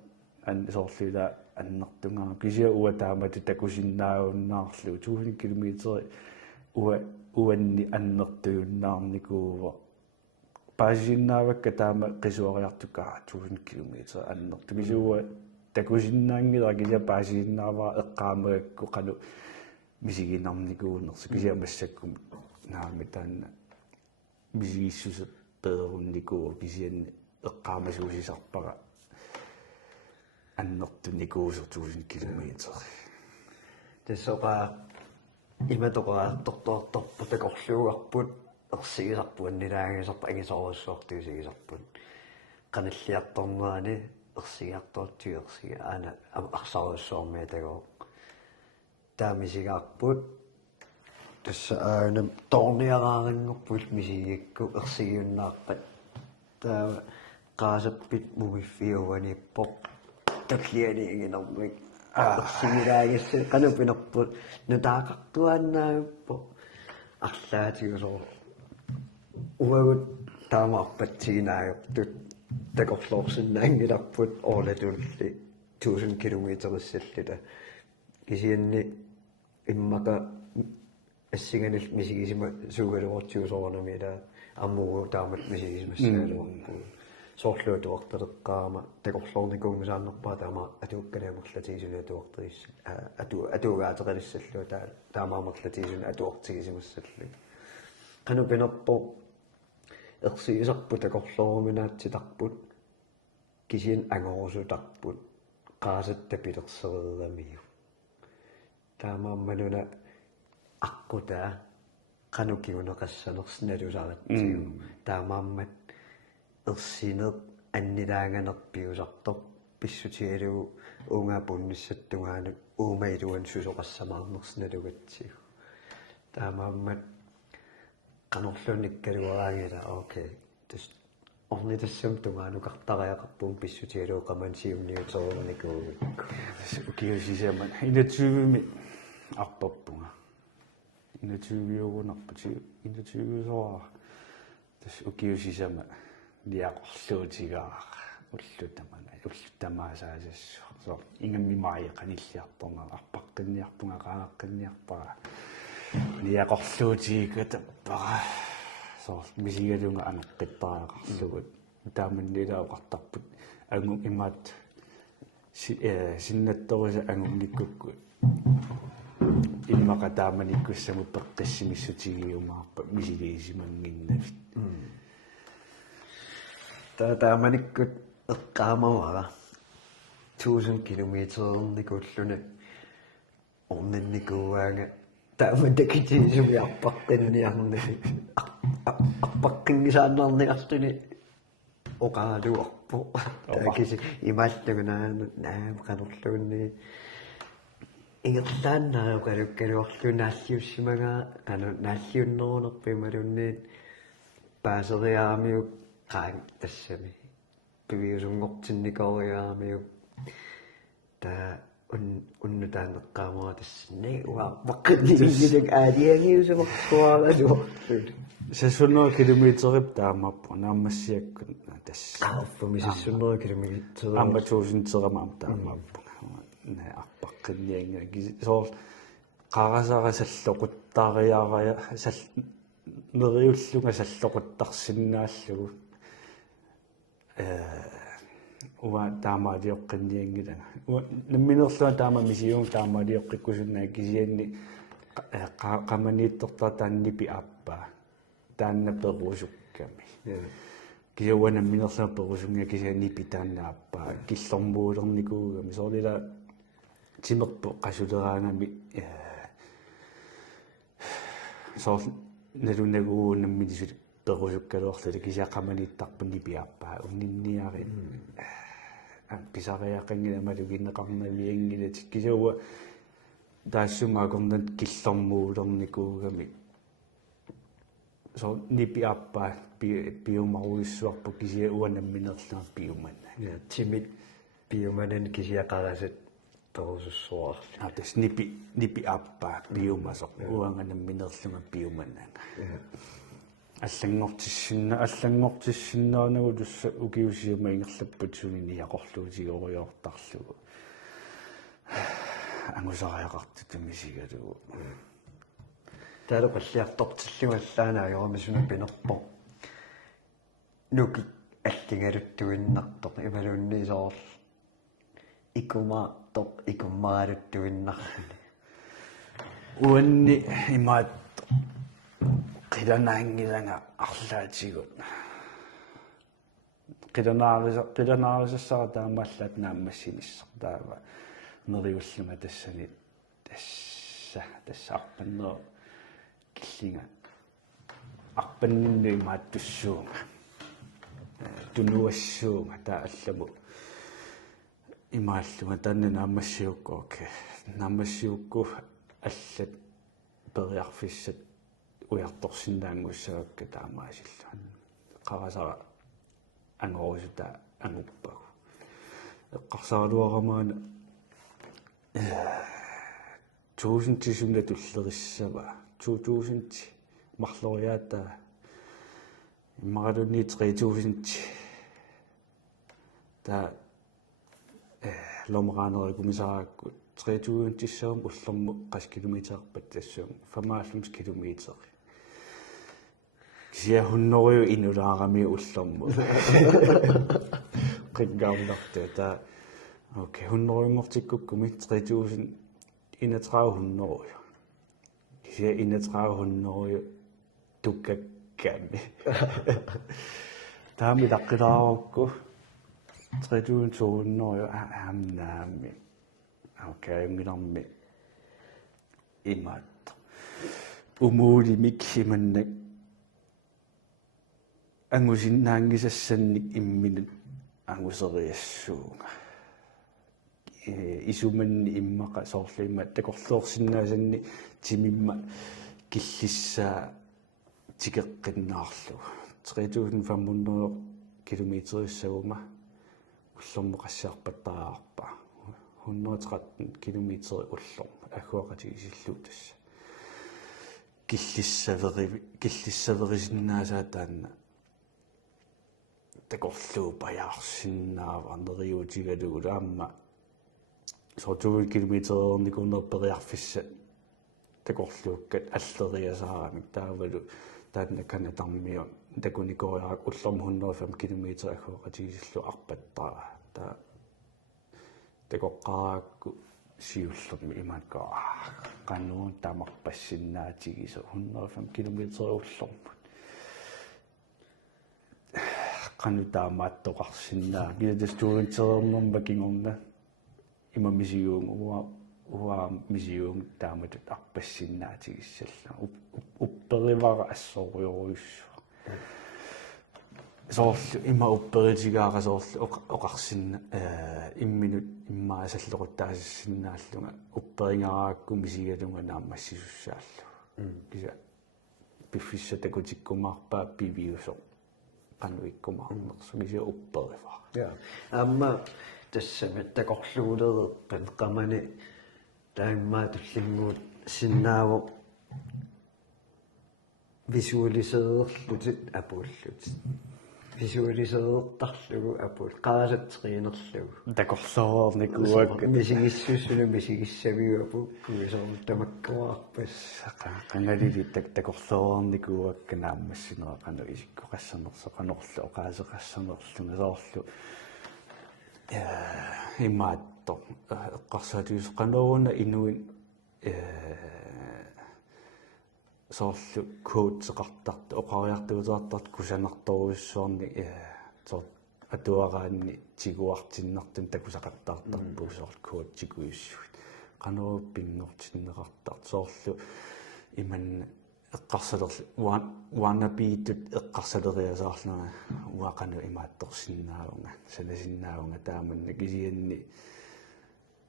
соорлуила аннертунгаа кisia уа таамату такусиннаагуннаарлу 1000 километер уанни аннертуюннаарникуува паасиннаавакка таама qisuariartukka 1000 километер аннерту кисиуа такусиннаангила кisia паасиннааваа эққаамагакку qalu мисигинарникуунерсу кisia массаккум наами таанна мисигиссусэ пеерунникуу кисианни эққаамасуусисарпара аннертуникуусер 1000 километер тэсоqa иматоqaartortortorpu такорлууарпут ерсигисарпуаннилаагисарпа агисоруссуартуусигисарпут qaналлиарторнерани ерсигиарторти аана арсаруссуармиа тагоо таамисигаарпут тасса аана торниараарангорпул мисигикку ерсигиуннаарпат таа qaasapпит мумиффиуваниппо таклиани игинэрмик ерсигилаагисси канупинерпут нутаақартуаннааппо арлаатигусоо уагут таамаарпатсигинаагертут такорлоорсиннаангиларпут оолатулли 1000 километериссаллита кисианни иммака ассиганил мисигисима суугалуортиусоорнамила аммуу таамат мисигисмассаалуарпу соорлуутуарталеққаама такорлоорникуунгусааннерпаа таама атууккалаамерлатигисуни атуартерис атуугаатеқалиссаллуу таамаамерлатигисуни атуартигисимассалли канупинерпо ерсигисарпу такорлооруминаатситарпут кисиан ангорусутарпут qaasat tapilерсериамиу таамааммануна аққутаа qanukiguneqassanersinnalusaarattigu таамааммат ерсинеқ аннилаанганерпиусартор писсутигалугу уунгаапунниссаттунгаанут уумаилуан сусоқассамаарнерсиналугатсигу таамааммат qanorluunnikkaluaraangila окей тус орнитассам тунгаанукартариақарпуун писсутигалугу qamansиумниутеруникуугу укиусисама инатсугуми арпарпунга инатсугиугунарпати инатсугиусоа тас укиусисама ниақорлуутигаа уллутамаасаасассу со ингаммимаи каниллиарторнаа арпаққинниарпунга qaaqinniarpara ниақорлуутигатаппара со мисигалунга анеққиттариақарлугут тааманнилаоқартарпут ангу имаат синнатторуса ангунниккукку иммақа тааманиккуссаму пеққиссимиссутигиумаарпа мисилиисимангиннавит тааманиккут эққаамавара 1000 километерникууллуна орнанникууаага тааматакитисуми арпаққинниарни арпаққингисааннарниартуни оқаалуарпу таакиси имааллагунаана наам канерлуунни ингерлааннаа укалуккалуарлунааллиуссимагаа кана нааллиуннерунерпималунниит паасериаамиук qaang тассами пивиусунгортинникориаамиук таа уннутаанеққаамаа тассни уа ваққиннигилак аалиагиусумарсуаралу сассунера километрип таамаппу нааммассиаккун тасс фомисиссунера километрип аама туусинтерамаам таамааппу на арпаққиннианга соор қарасара саллоқуттаариаарая сал нериуллунга саллоқуттарсиннааллугу уа таамаалиоққинниангилага намминерлуа таама мисиуун таамаалиоққиккусуннаа кисианни qamaniittortaa taannipi aappaa taanna perusukami kisuana minersa perusunga kisanipi taanna aappaa killormuulernikugami soorila timerpu qasuleraanami soor nalunagu namminisut perusukkaluarluli kisia qamaniittarpunnipi aappaa unninniari pisariaqangila maluginneqarnaviangilati kisuwa taassumaakornat killormuulernikugami so nipi appaa piumaruissuarpu kisia uanamminerlaa piumanna timit piumanan kisia qarasat perusussuarli atas nipi appaa piumasoq uanganamminerlunga piumannanga аллангортиссиннаанагу тусса укиусиума ингерлаппут сунини яқорлуутигориортарлугу ангусариақарту мисигалугу таалу қаллиартортиллугаллаана аёрамисуна пинерпо нуки аллингалуттуиннартоқ ималуунниисоор икумаартоқ икуммаалуттуиннарли уанни имаат қиланаангиланга арлаатигут қиланаарисассара таамааллаат нааммассиниссар таава нeriullunga тассани тассаарпаннер киллинга арпаннинни мааттуссуунга тунуассуунга таа алламу имааллунга таанна наамассиукку оке наамассиукку аллат периарфиссат уярторсиннаангуссаакка таамаасиллу қарасара ангорусута ангуппагу эққарсаралуарамаана 2000 туллерissava 2000 марлориаата иммаралунни 3000 та ломраанери комиссараакку 3000 тиссаам уллэрму қас километерпат тассуум 95 километер кisia hunnoриу инулаарами уллэрму қиггаунарта та окей 100-нгортиккуккуми 3000 3100 кisia 3100 туккаккаами таами таққилаарокку 3200 аамнаами окей миларми имаат умуулимик иманнак ангусиннаангисассанник имминут ангусериассуунга исуманни иммаqa соорлуимма такорлуорсиннаасанни тимимма киллиссаа тикеққиннаарлу 3500 километериссагума уллэрму qassiarpattaraarpa 113 километери уллэрму агуақатигисиллуу тасса киллиссаверисиннаасаа таанна такорлуу паяарсиннаава нериутигалугу таамма 20 километерникунерпериарфисса такорлууккат аллериасаарамик таавалу таанна канатармиу такуникориарак уллэрму 105 километер агуақатигисиллу арпаттара таа такоққараакку сиуллерми имааккаа кануун тамарпассиннаатигисо 105 километер уллэрмут кану таамааттоқарсиннаа килатастуунтернэрма кингорна има мисиуун уа мисиуун тааматут арпассиннаатигиссалла упперивара ассоориоруйуссу соорлу има упперитигаара соорлу оқарсинна имминут иммаасаллоқуттаасассиннааллунга упперингараакку мисигалунга нааммассисуссааллу киса пиффисса такутиккумаарпаа пивиусо qannuikkumaarnersu kisia upperifara ja amma тассами такорлугулерерпан qamani тааммаа туллингуут синнаавоқ visualiseerlutit apullut visualiseertarlugu apul qaasatteqiinerlugu такорлоорникуак мисигиссуссуна мисигиссавиуапу уисоор тамаккуарпас qangalili такорлоорникуак нааммассинера qanu исиккоқассанерсо qanorlu oqaasеқассанерлуна соорлу имаатто эққарсаатиус qanuuna инуин соорлу коутсеқартарт оқариартуутаартарт кусанарторуиссуарни соо атуараанни тигуартиннартун такусақаттаартарпу соорлу коутсикуиссуит qanuu пингортиннеқартарт соорлу иман эққарсалерли ванаbiitut эққарсалериасаарлунга уақану имаатторсиннаавунга санасиннаавунга тааманна кисианни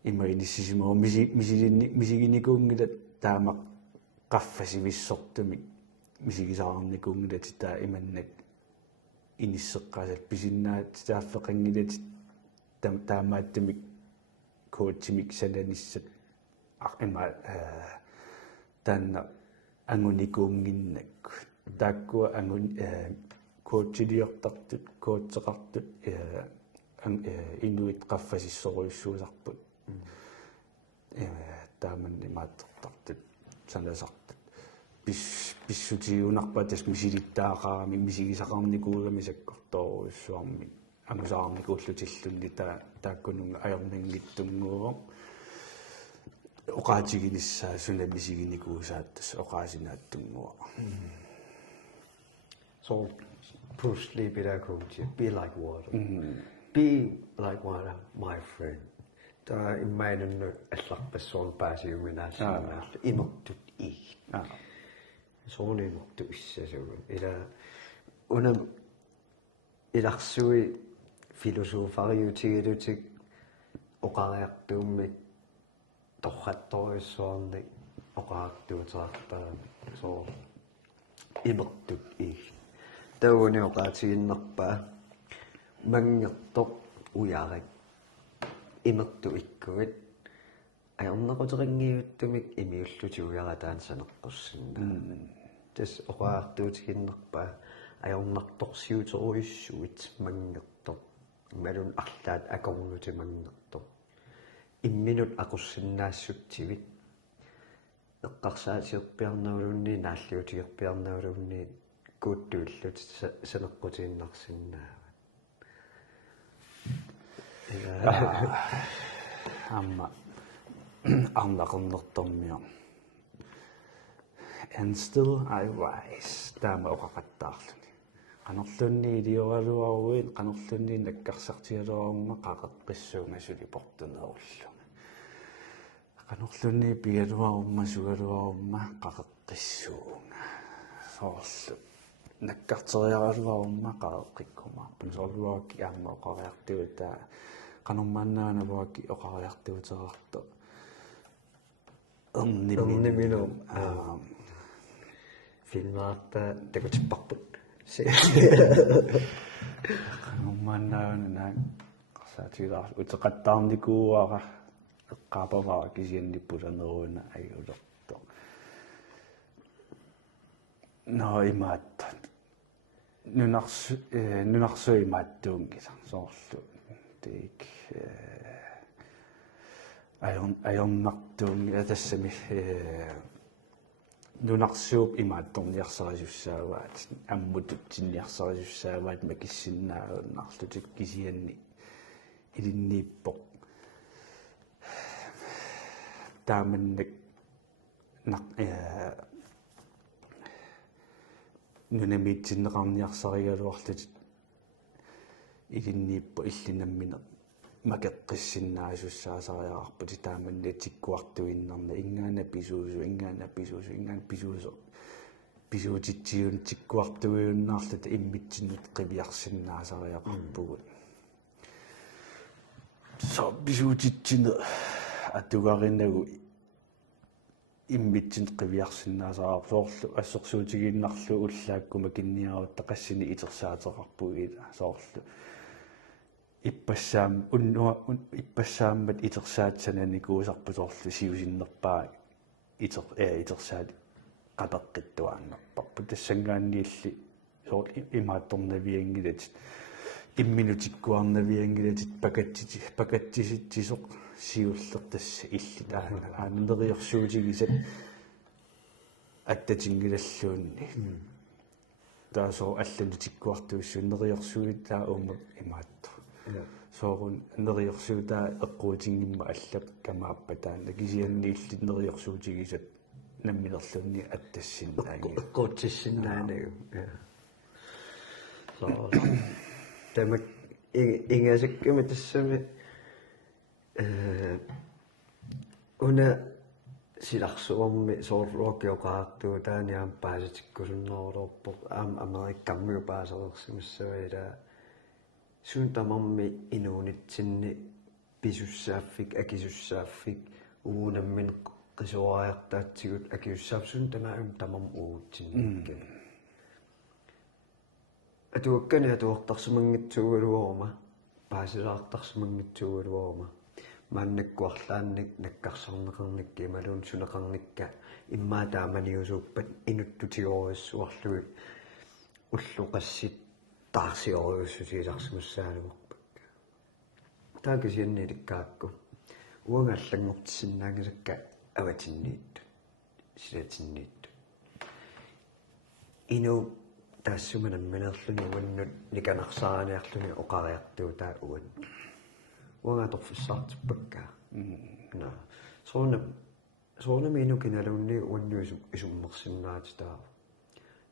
имаиниссисимоо мисигинникуунгилат таамақ qaffasivissорtumi мисигисаарникуунгилати таа иманнак иниссеққасат писиннаат тааффеқангилати таамааттумик коутсимик сананиссат има танна ангуникуунгиннак тааккуа ангун коутсилиортартут коутсеқартут инуит qaffasissoruissuusarput тааманни мааттартартут санасартут писсутиунарпатас мисилиттаақарами мисигисақарникуугами саккорторуиссуарми амусаарникууллутиллунни тааккунунга аёрнангиттунгуувоо оqaатигиниссаа суна мисигиникуусааттас оqaасинааттунгуа so Bruce Lee coach be like water be like water my friend ta immainen allaqpassuun paasiuminaassaanaa imertut ii soonimertu issasugu ila unam ilarsui filosofariutigilutik oqariartuummik torrattoriussuarni oqaartuutaartaa so imertut ii tauuni oqaatiginnerpaa mangertoq uyarik imertu ikkugit ajornequteringiuttumik imiulluti uyarataan saneqqussinna tas oqaartuutiginnerpaa ajornartorsiuteruissuit mangertoq malun arlaat akorluti mangertoq imminut aqussinaassuttivit eqqarsaatigerpiarnaulunni naalliutigerpiarnaulunni kuuttuullut saneqqutiinnarsinnaa amma арнақернэртэрмиа and still I rise таама оқақаттаарлуни qanerlunni илиоралуаруит qanerlunni наккарсартигалуарумма qaqeqqissuunga сулипортунеруллунга qanerlunni пигалуарумма сугалуарумма qaqeqqissuunga соорлу наккартериаралуарумма qaqeqqikkumaarpun соорлуакки аама оқариартуутаа qanormaannaanавуакки оқариартуутеқарто эрнимину фильмаартаа такутиппарпут qanormaannaana qasaatiилаар утеқаттаарникууара эққаапаваа кисианниппуланеруна агиулерто наимаат нунарсуи мааттуунгила соорлу тик ajornartuungi tassami nunarsuup imaattorniarserisussaawaat ammutut tinniarserisussaawaat makissinnaaunnarlutik kisianni ilinniippoq taamannak nunamiitsinneqarniarsarigaluarlut ilinniippo illinnammine макеққиссиннаасуссаасариаарпути тааманни тиккуартуиннарна ингаана писуусу писуутитсиун тиккуартуиуннаарлута иммитсиннут қивиарсиннаасариақарпугут со писуутитсине атугаринагу иммитсин қивиарсиннаасараар соорлу ассорсуутигииннарлу уллааккума кинниаруутта қассини итерсаатерарпугила соорлу иппассаам иппассааммат итерсаатсананикуусарпу соорлу сиусиннерпаа итерсаат qapeqqittuaannarparpu tassangaanniilli soor imaattornaviangilati imminutikkuarnaviangilati pakattisittisoq siullertassa illitaana aaneriorsuutigisat attatiнгилаллуунни таасоо алланутиккуартуссуун нериорсуитаа уумма имааттор соорун нериорсуутаа эққуутингимма аллап камааппа таана кисианнииллит нериорсуутигисат намминерлуунни аттассиннааги эққуутиссиннаанагу соо тамак ингасакками тассами уна силарсуарми соорлуокиоқаартуу тааниам паасатиккусуннерулорпо америккаммиу паасерерсимассаваила сун тамарми инуунитсинни писуссааффик акисуссааффик уунаммин qisuariartaatsigут акиуссаапсун тамаам тамам уутсинникка атуаккани атуортарсимангитсуугалуорума паасилаартарсимангитсуугалуорума мааннаккуарлаанник наккарсарнеқарникки малуун сунеқарникка иммаа тааманиусууппат инуттутигориуссуарлугит уллуқассит таарсиориуссусиларсимассаалугорпакка таакисианниликкаакку уангааллангортиссиннаангасакка аватинниитту силатинниитту ину таассуманамминерлүни уаннут никанарсааниарлүни оқариартуу таа уан уангаторфуссаартиппакка на соона мину киналунни уаннуису исуммерсиннаати таа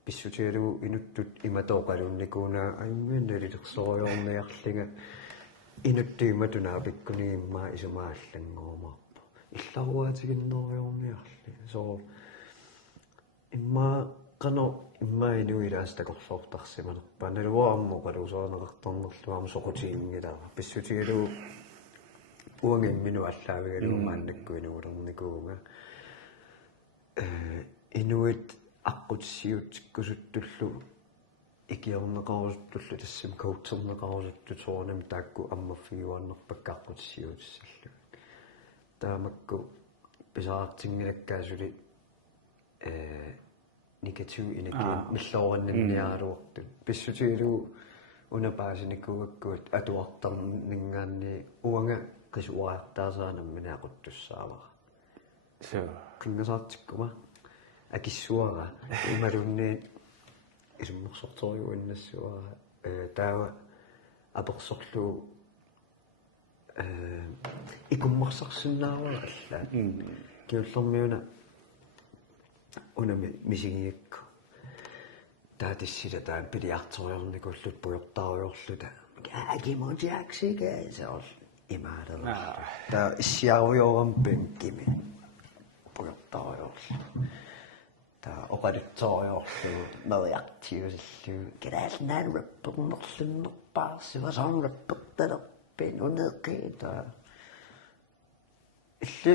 писсутиалу инуттут иматооқалунникуна аймианналилерсориорниарлига инуттииматунаа пиккунииммаа исумааллангоомарпа илларуаатигиннериорниарли соо иммаа qano imma inuilaas takorluortarsimanerpa naluaammo qaluusoorneqartornerluaama soqutiingila pissutigalu uangimminu allaavigalu maannakkuinuulernikууga inuit аққутиссиутиккусуттуллу икиорнеқарусуттуллу тассам коутернеқарусутту соонам таакку аммаффигуарнерпакка аққутиссиутиссаллу таамакку писаартингилаккаасули никату инакки миллоорнинниаруорту писсутигилу унапаасиниккугаккуут атуартарнингаанни уанга qisuariartaasaanamмина aquttussaalera so qingasaartikkuma акиссуара ималунни исуммерсорториуаннассуара таава аперсорлу икуммарсарсиннаавара алла киуллэрмиуна унами мисигиакку таатиссила таан пилиарториорникуллут пуйортаариорлута агиможаксига соор имаалера таа иссиаруйорампин кими пуйортаариорлу таа оқалутсоориорлу мериартиусиллу килаалнаан раппернерлуннерпаарсива саанрапперталерпин унеққита илли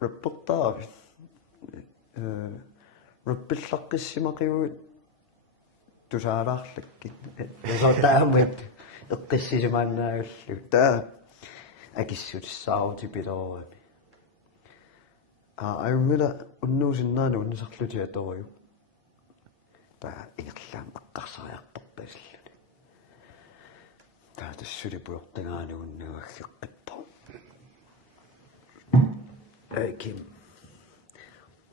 раппертаави раппиллаққиссимақиуит тусаалаарлакки ясотаамат эққиссисимааннаагаллу таа акиссутиссаарути пилоорами аюммила уннуусиннаана уннисарлути аторю таа ингерлаам эққарсариарторпасиллуни таа тассули пуйортагаани уннуаггеққиппо ким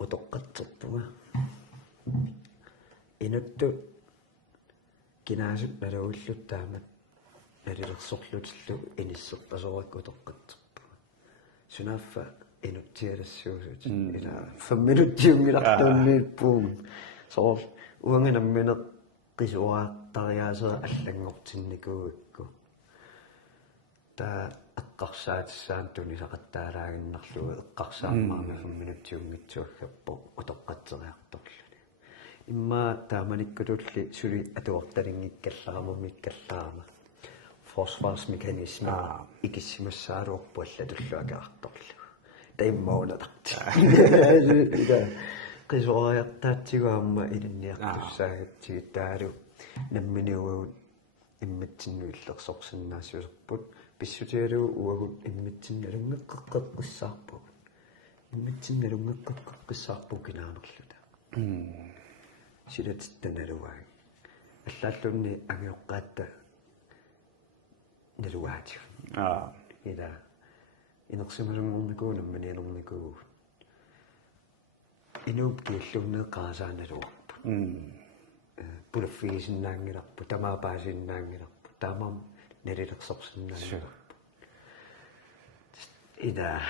отоққатсерпуга инутту кинаасут налуиллут таамат налилерсорлутиллу иниссерпасоракку отоққатсерпуга сунаффа инуттиалассуусут ила 5 минуттиунгилартууннииппуум соор уанганаммине qisuaartariaasera аллангортинникуугакку таа эққарсаатиссаан тунисақаттаалаагиннарлугу эққарсааммаарна 5 минуттиунгитсуаггаппо утоққатсериарторлуни иммаа тааманиккутулли сули атуарталингиккалларамумиккалларама forsvarsmekanisme икиссимассаалуорпу аллатуллуакаарторлу таиммаунатарта qisuariartaatiguamma ilinniartussaagatsigit taalu намминиугут имматсиннуиллерсорсиннаассуусерпут писсутигалуу уагут имматсинналунгеққеққиссаарпут имматсинналунгеққеққиссаарпу кинаанерлута силатиттаналуаа аллааллунни агиоққаатта налуаатиг ида инерсималунгорникуунаммани анерникуу инуп кииллуннеққаасааналуарпут пулаффигисиннаангиларпу тамаапаасиннаангиларпу таамам налилерсорсиннаангиларпу ида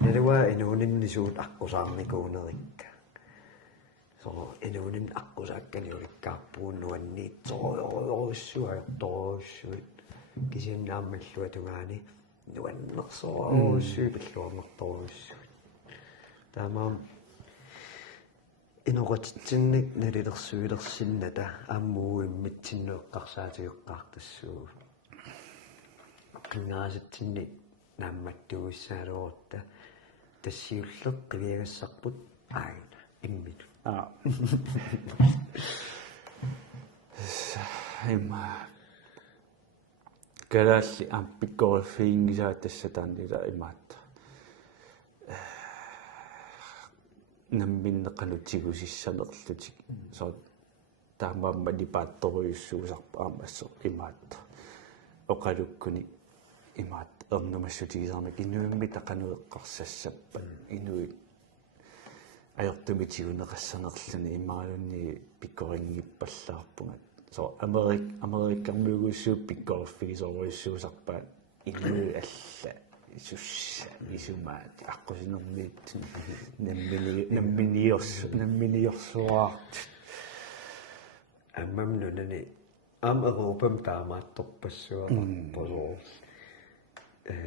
налуа инууниннисуут аққусаарникуунерикка so инуунин аққусааккалиуликкаарпуун нуанниитсориориссуаярторуссуит кисиннааммаллуа тугаани нуаннерсоруссуи пиллуарнерторуссуит таамаам инуqatitsinник налилерсуилерсинната ааммууиммитсиннеэққарсаатиоққартассуу кингаасатсинни наамматтуиссаалуорта тассиуллеқ қивиагассарпут аина иммиту Emma Geralli ampikkolfiingisaa tässä tannilla imatta. Namminneqanutigusissanerlutik so taamamma dipaattoruissuusarpa aammasso imatta. Oqalukkuni imatta ernumassutigisarnak inuimmi taqanueqqarsassappan inui ajortumitiuneqassanerluni immaralunni pikkoringippallаарpungat so amerikkarmiuguissuup pikkorfigisoruissuusarpaat inui alla isussa isumaati aqqosinermiit namminiorsuaart ammamnunani am Europam taamaattorpassua posor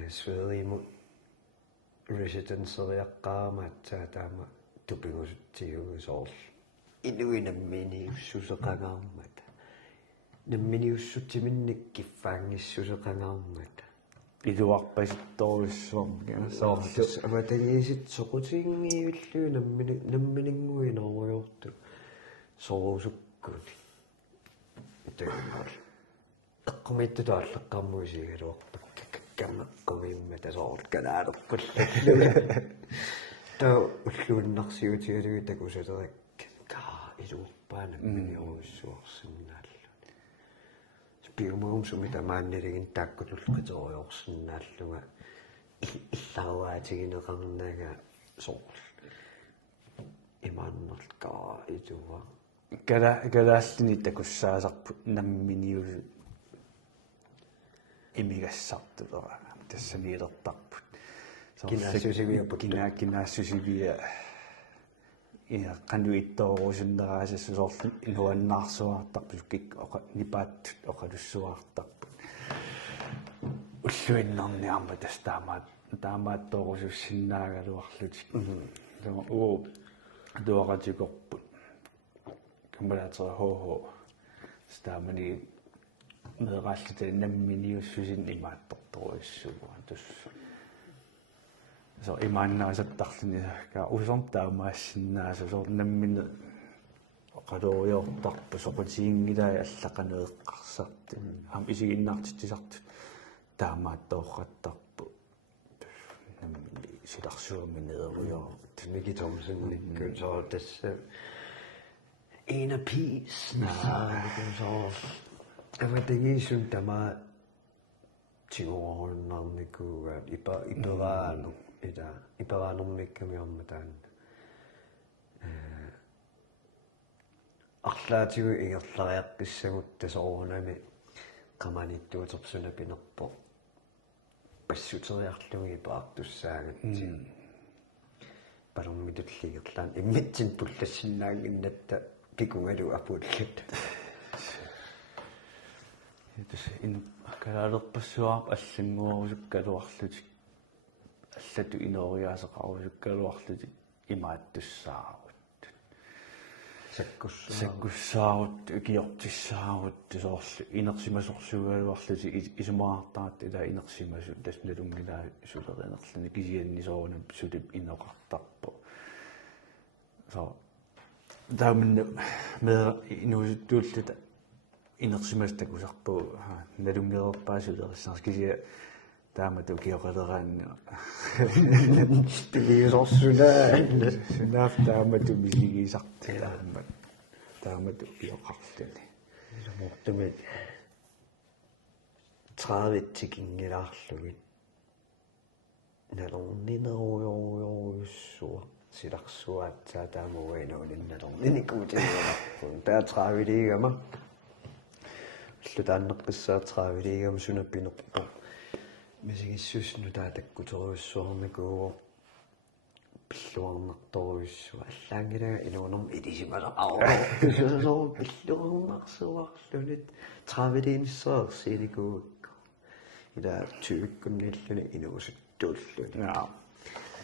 Sverige residenseriaqqaamaatsaa taama tupigusuttiugusoor inui namminiussuseqangaarmat namminiussutiminnik kiffaangissuseqangaarmat iluarpasittoruissuarga soortus amatagiisit soqutiingiullu nammininguinerujortu sorusukkut tømmel eqqumittuaalleqqarmuisigaluarpak kammeqqumimma soort kanaalerpullallu ta ulluunnarsiutigalugi takusaterak ka iluuppaana miniorussuorsinnaalluni spiumum sumitamaanniligin taakkutulqatoriorsinnaallunga illaruaatigineqarnaga soort imaannerka ituva kalaallini takussaasarput namminius imigassartulera tassamiilertarput kinaasusivia ina qanuittorusinneraasassu soorlu inuannaarsuartarput kik oqa nipaattut oqalussuartarput ulluinnerniarma taamaattorusussinnaagaluarlutik duaqatikorput kamalaatera hoho staamani meeqaallute namminiussusin imaattortoruissuua tussu so imaannaasattarluni ka usorm taamaassinnaasu so nammine oqaluoriortarpu soqutiingilaa allaqaneeqqarsarti am isiginnaartitsisartu taamaattoorrattarpu nammini silarsuumi neeruyorut Miki Thomsen så dessa en af peace så avadingisum tama tiornarniku iperanu ida iperanummikkamiormatan арлаатигу ингерлариаққиссагут тасоорунами qamaniittuuterpsuna pinerpo пассутериарлуги паартуссаагатси паруммитуллигерлаан иммитсин пуллассинаагиннатта пикунгалу апууллат итус ин акалаалерпассуар аллингуорусуккалуарлутик аллату иноориаасеқарусуккалуарлутик имааттуссаарут саккуссаарут киортиссаарут тусоорлу инерсимасорсугалуарлути исумаартаат ила инерсимасу тасналунгилаа сулеринерлуни кисианнисоорунам сулип инеқартарпо so тааминна меа инуусуттууллута инерсимастакусарпу налунгерерпаасулериссаарс кисия таамату киоқалераанна тивиусорсунаа сунаф таамату мисигисартилаамат таамату киоқарлуни мортуми 30 кингилаарлугит налорнинеруйоруйоруйуссуа силарсуаатсаа таамугайнуулинналорниниккутиуарпун таа 30-лигама лутааннерписсаа 30-лигама сунаппинерпо мисигиссусну таа таккутеруйуссуарникуу пиллуарнарторуйуссуа аллаангилага инуунерм илисимала соо пиллуарнарсуарлунит 30-лигиниссаерсиникуугакку ила тюиккунниллуни инуусуттууллуни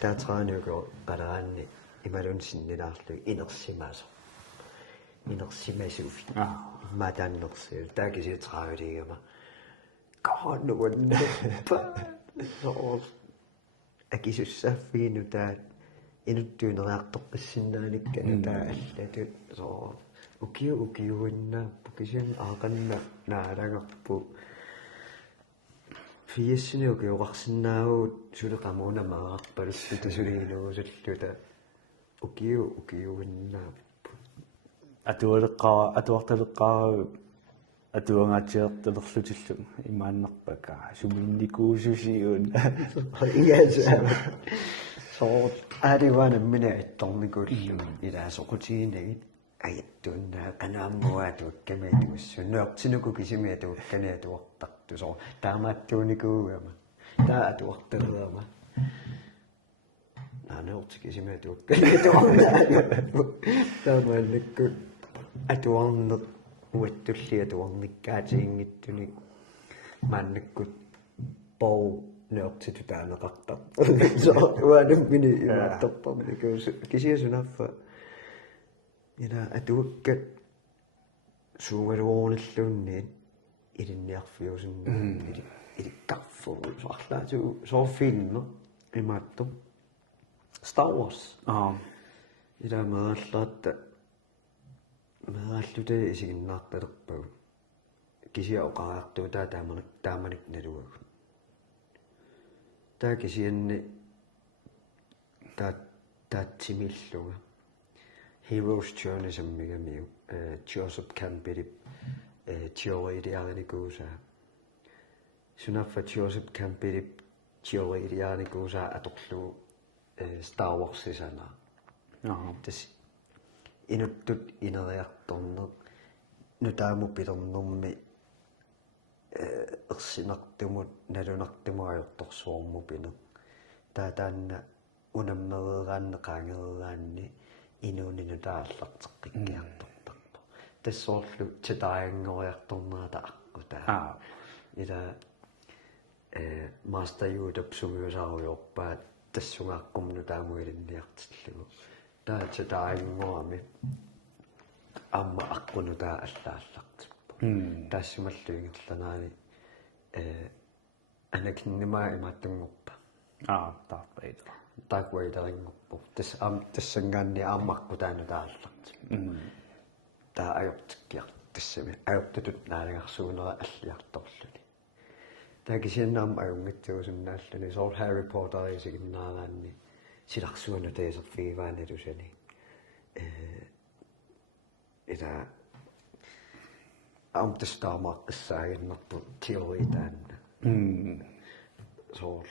таа 30-лигоо қалараанни ималун синнилаарлуги инерсимаасо инерсимасуфи матааннерсиу таакиси 30-лигама kaannugunnerpa soos akisussaffiinu taa inuttuuneriartorpassinnaanikkana taa allatut soo ukiuinnaappu kisian aaqanna naalangerpu fiissini ukiuqarsinnaaguut suleqamuuna maaqarpaluppu tasuliinuusulluta ukiuinnaappu атуарталеққару атуангаатиарталерлутиллу имааннарпака суминникуусусиун иаса соо аривана мина атторникуллу илаасоқутигинагит аятtuunнаа канааммуаатуаккамаатуссу нуартинуку кисимиатуакканаатуартарту соо таамааттууникуугама таа атуарталерама наанеорти кисимиатуакканаатуарнаа таамааннакку атуарнер уаттуллиатуарниккаатиингиттуни мааннаккут поо неортиту таанеқартар соо уанам мини имаатторпарникуус кисиасунаффа ила атуаккат суугалуорниллуунниит илинниарфиусинна иликкарфу соорлаату сооффилме имаатто Star Wars ила мааллаатта мааллута исигиннаарталерпагу кисиа оқараартуу тааманик налуагу таа кисианни таатсимиллуга Hero's Journey саммигамиу Joseph Campbell теориалиникууса сунаффа Joseph Campbell теориалиникууса аторлуу Star Wars сисана тас инуттут инериарторнер нутааму пилернэрми ерсинартумут налунартумаajortorsuormu пинер таатаанна унаммерераанне qaangereраанни инуунину тааллартеққиккиарторпарпо тассоорлу татаангориарторнерата аққутаа ила Master Yoda сумиусааруйорпаат тассунгааққумну таамуилинниартиллугу таата таангоами амма аққуну таа аллааллартиппо таассималлуингерланаани анакиннемаа имааттунгорпа Darth Vader-ингорпо тассангаанни ааммаққу таана тааллартип таа ajortikkiар тассами ajortatut наалагарсуунера аллиарторлуни таакисианнаама аюнгатсуусуннааллуни соор Harry Potter исигиннаараанни силарсуана таасерфигивааналусани ила амтастаамааққиссаагиннерпу теоритаанна соор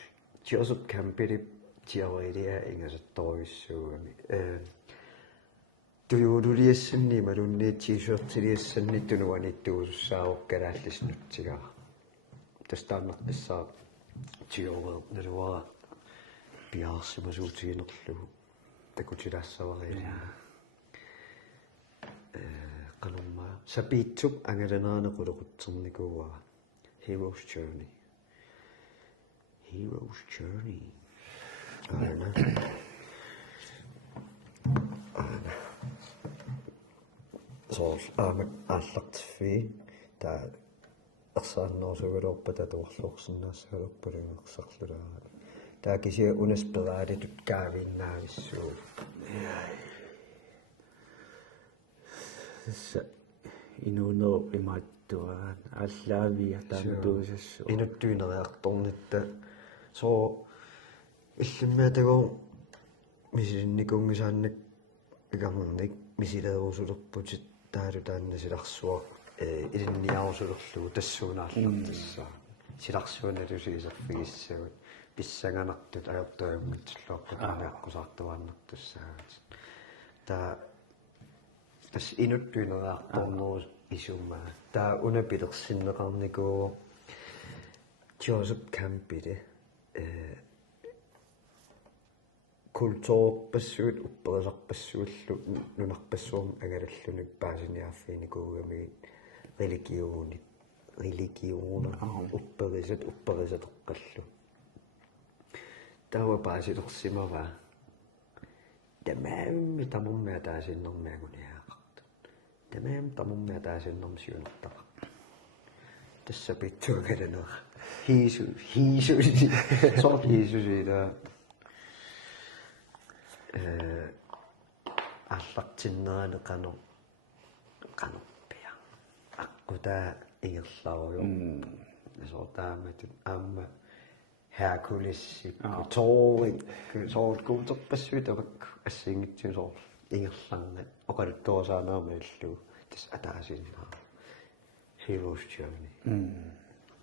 Joseph Campbell теория ингасатторуиссуугами туйуулулиассанни малунни t-shirt-тилиассанни тунуаниттуусуссаавоккалааллиснутсигара тастааннерписсаа теория налуара пиарсимасуутигинерлугу такутилаассавариа канумма сапиитсуп ангаланаанеқулеқутсерникууа Hero's Journey соор аллартиффи таа ерсааннерсугалуорпа татуарлуорсинаассагалуорпалунгерсарлулаа таа кися унаспераалитут каавиннаависсуу инуунер имааттуаан аллаавиа тааматуусассуу инуттуинериарторнитта så иллиммиатагоо мисилинникунгисааннак икамерник мисилеерусулерпутит таалу тааннасиларсуа илинниарусулерлугу тассуунааллартассаа силарсуаналусигисерфигиссагут писсаганартут аёртуагуммитсиллуарпутаамиаққусаартуааннартуссаагат таа тас инуттуинераарторнерус исумаа таа унапилерсиннеқарникуу Joseph Campbell kulturpassuut upperisarpassuullu nunarpassuum angalallunik paasiniarfiinikууgamigi religioona upperisatoqqallu tawa paasilersimava tamaammi tamummia taasinnermiaguniaaqartu tamaam taasinnermsiunertaqa tassa pittuagalanera hiisu sort hiisusiita аллартиннеране канерпиа аққутаа ингерлааруйо насортааматут аама Hercules Thor kulturpassuit avak assingitsin so ingerlangat oqaluttuusaanaamaillu tas ataasinna Heroes Journey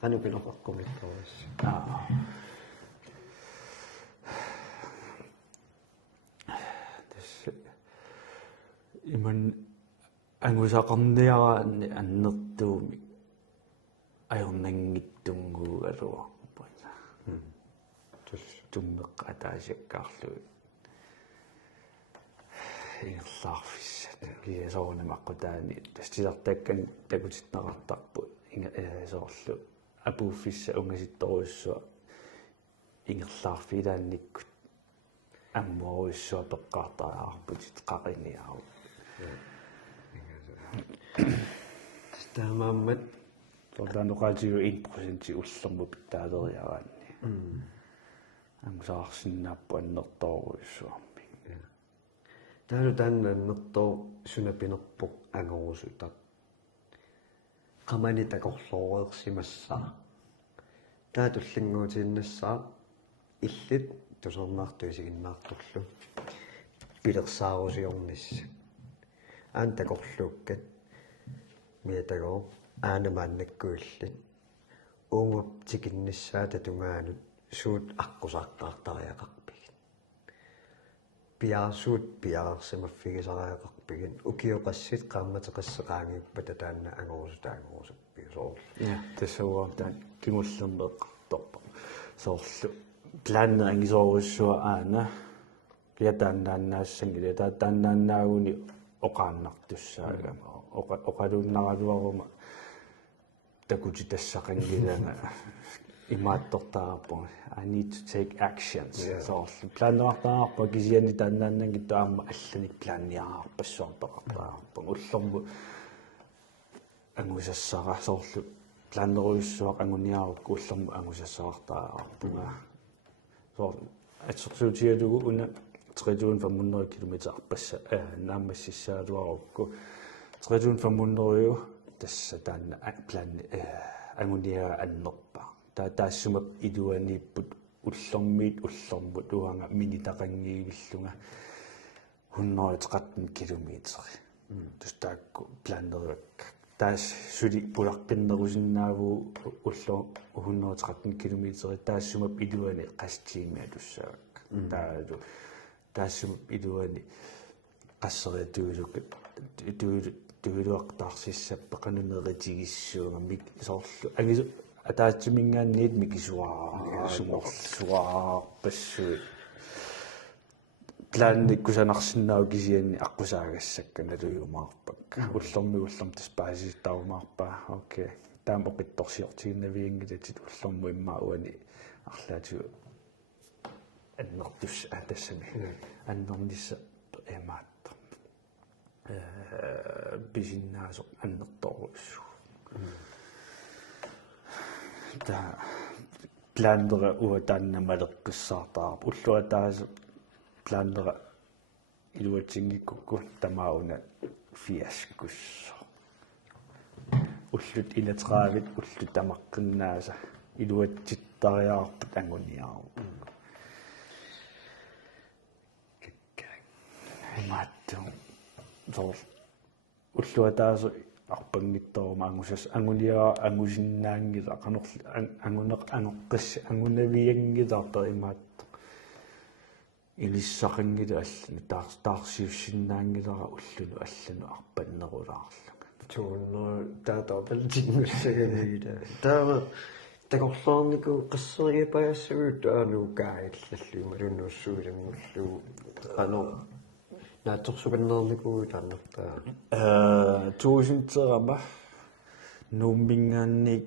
anupinoqqorkumittuas iman angusaqarniaraanni annertuumi ajornangittunguugaluarpuana tummeqqa ataasiakkaarlu ingerlaarfissat kiasoornamaqqutaani tastilartaakkan takutitnaqartarpu soorlu apuuffissa ungasittoruussua ingerlaarfilaannikkut амморуиссуа пеққартаарпутит қақиниару таамааммат тортаануқаатигу 1% уллерму питтаалериараанни амсаарсиннааппу аннерторуиссуарми таалу тааннернертоо сунапинерпоқ ангорусутақ qamani takorlooreersimassаа таатуллингуутииннассаа иллит тусернаартуисигиннаартуллу пилерсаарусиорнисса аан такорлууккат миатагоо аанамааннаккуиллит уумап тикиннассаа татунгаанут суут аққусаартаартариақарпигит пиарсуут пиарсимаффигисариақарпигит укиоқассит qaammatеқассеқаангиппата таанна ангорусутаангорусаппи соорлу тассауаа таан кимуллермеққарторпа соорлу планне ангисооруссуа аана киатааннааннаассангили тааннааннаагуни оқааннартуссаагама оқалууннараluaрума такути тассақангилана имааттортаарпу I need to take actions so планнеартаарпа кисиани тааннааннанги таама аллани планниаарпассуарпақартаарпу уллэрму ангусассара соорлу планнеруйуссуақ ангуниарукку уллэрму ангусассаартаарпунга so атсерсуутиалугу уна 3500 километр арпасса наамассиссаалуарукку 3500 тасса таанна планни ангуниара аннерпа таассумап илуанииппут уллэрмиит уллэрмут уанга минитақангиивиллунга 113 километри тустаакку планнеруак таас сули пуларпиннерусиннааву улло 113 километри таассумап илуани қастиимиалуссаак таалу таассумап илуани qasseriatuilukkat tuiluaqtaarсиссаппа qanuneritigissуунга мик соорлу агис атаатсимингаанниит микисуаа суморлуаарпассуи планниккусанарсиннаау кисианни аққусаагассакка налуйумаарпакка уллэрми уллэрм таспааситтарумаарпаа окей таам оқитторсиортигиннавиингилатит уллэрму иммаа уани арлаату аннертус атассами аннернисса эмаатта бисиннаасо аннерторуссу та пландера уатаанна малеққиссаартаарпу уллуа тааса пландера илуатсингиккукку тамауна фиаскуссо уллут илатраавит уллут тамаққиннааса илуатсит таариаарпут ангуниару имаатту соор уллуатаасу арпангитторума ангусас ангуниара ангусиннаангила канорл ангунеқ анеққис ангунавиангилаартар имаатто илиссақингила аллана таарсиуссиннаангилара уллуну аллану арпаннерулаарлуга туунно таатаапалтингуссагалида таава такорлоорнику қиссериапаяссагут таанукааиллаллу малуннуссуилангуллу ано наатсорсуганнернику тааннертаа туусинтерама нууммингаанник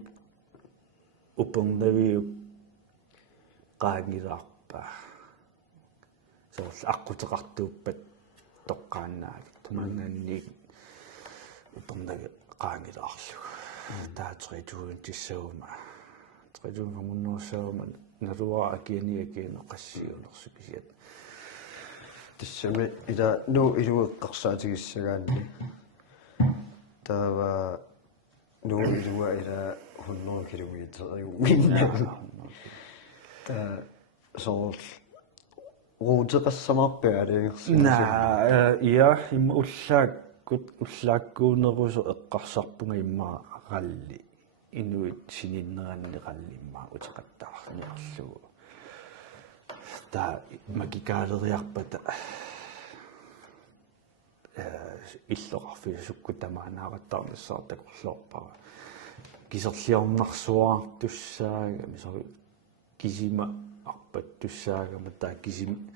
упернавиу qaangilаарpa соорл аққутеқартууппат тоққааннаали тамангаанник упернави qaangilaarsуг таатри туун тиссаума тридун фамуннуусаама налуа акианиакино qassiunerсукисиат тассами ила ну илуэққарсаатигиссагаанни таава ну илуа ила 100 километериу минна та соорл руутеқассамарпаалингерсу я имма уллааккуунерусо эққарсарпунга имма ралли инуит сининнеранни раллимма утеқаттаарниарлугу та магикаалериарпата иллоқарфи суккутамаанааратаарниссаар такорлоорпара кисерлиорнарсуаартуссаага мисори кисима арпат туссаагама таа кисим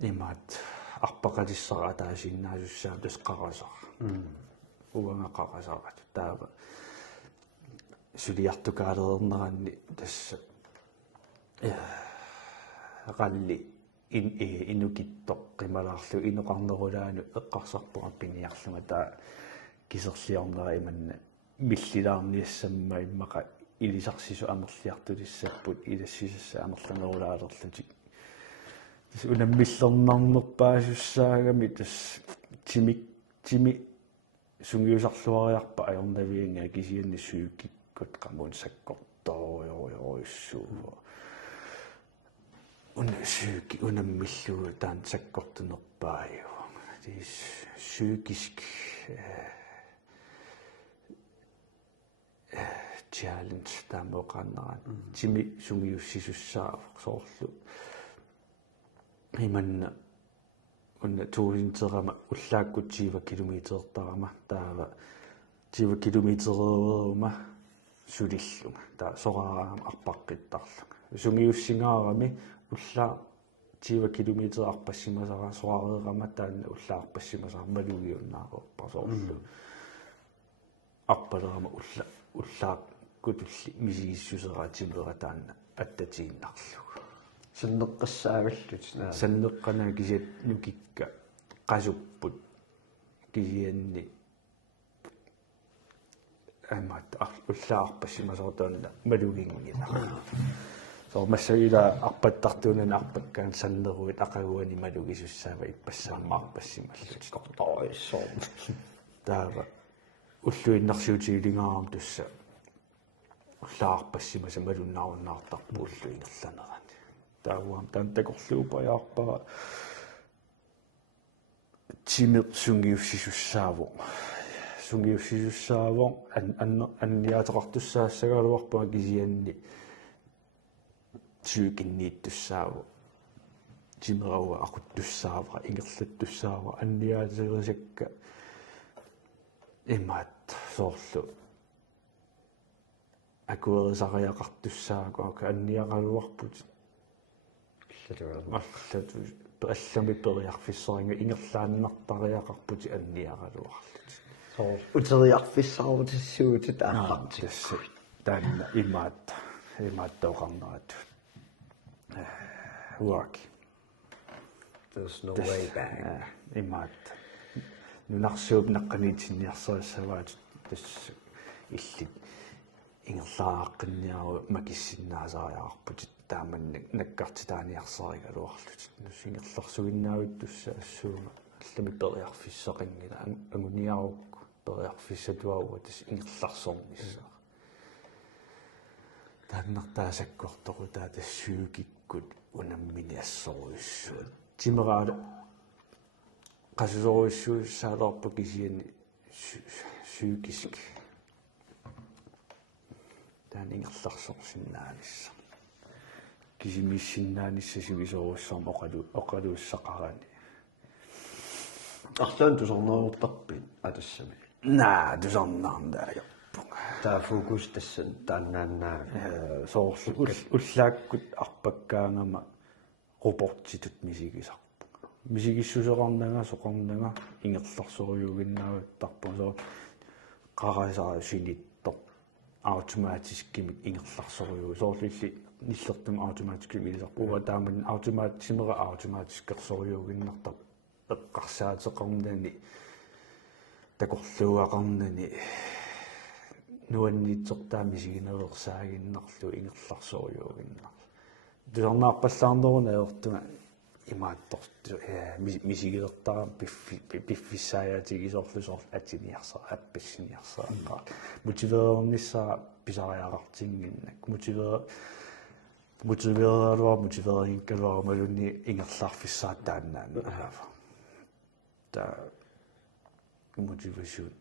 имаат арпақалиссара таасиннаасуссаа тусқарасар уангақарасарат таава сулиартукаалернеранни тасса ралли инукитто қималаарлу инеқарнерулаану эққарсарпуга пиниарлуга таа кисерлиорнера иманна миллилаарниассамма иммақа илисарсису амерлиартулиссаппут илассисасса амерланерулаалерлутик тас унаммиллернарнерпаасуссаагами тас тими сунгиусарлуариарпа аёрнавиинга кисианни суукиккут qamун саккорториориориуссуува унсууки унаммиллугу таан саккортунерпааю тис сүүкиск challenge таамоқаннеран тими сунгиуссисуссаа соорлу иманна унна тууринтерама уллааккут 20 километертарама таава 20 километерума сулиллума таа сорараама арпаққиттарлуга сунгиуссингаарами уллаа 20 километер арпассимасара сорареерама таанна уллаа арпассимасара малугиуннаарерпасоорлу арпалерама уллааккутулли мисигиссусераатимлера таанна аттатииннарлугу саннеққассаагаллут саннеққанаа кисиат нукикка qasupпут кисианни амат уллаарпассимасортаанна малугингила соо массагила арпаттартуунана арпаккаан саннеруит ақагуани малугисуссаава иппассаамаарпассималлут кортооиссоо таава уллуиннарсуутигилингаарам тусса уллаарпассимаса малуннааруннаартарпу уллуинерланерани таавуам таантакорлуупаяарпара тимер сунгиуссисуссаавоо анниатеқартуссаассагалуарпаа кисианни сюкиннииттуссаавоо тимерауа ақуттуссаавара ингерлаттуссаава анниаатеқерисакка имаат соорлу акуерисариақартуссаагуака анниақалуарпут маллату аллами периарфиссоринга ингерлааннартариақарпути анниақалуарлут соо утериарфиссаарутиссуутит аақартисса таанна имааттоқарнерат уак there's no way back имаат нунарсууп наққанитинниарсериссаваат тас иллит ингерлаааққинниару макиссиннаасариаарпут тааманна наккартитааниарсаригалуарлут нусингерларсугиннаавит тусса ассуума аллами периарфиссақингила агуниарукку периарфиссатуауа тас ингерларсорнissaа тааннартаасаккуартоқу тассуукиккут унаммини ассоруйссуут тимераала qasusoruissuussaaloorpu kisiani syykisik taaniingerlarsorsinnaanissa kisimissinnaanissa sivisoruissorm oqaluussaqarani арлаан тусорнерутарпит атассами tusarnaarnaajarpunga таа фокус тассан тааннааннаа соорлу уллааккут арпаккаангама рупортитут мисигиссусеқарнага соқарнага ингерларсориугиннааваттарпу соо қарасаа синитто автоматискимик ингерларсориу соорлилли ниллертум автоматискимик илисарпуга тааман автоматисимера автоматискерсориугиннартар эққарсаатеқарнани такорлуақарнани нуаннитсортаами сигинерерсаагиннарлу ингерларсориугиннар тусарнаарпаллаарнеруна аёртуга имаатторту мисигилертарам пиффиссааяатигисоорлусоор атиниарсаа аппассиниарсаа мотивеернissaа писариақартингиннак мотивееринкалуар малунни ингерлаарфиссаат тааннаана та мотивашуут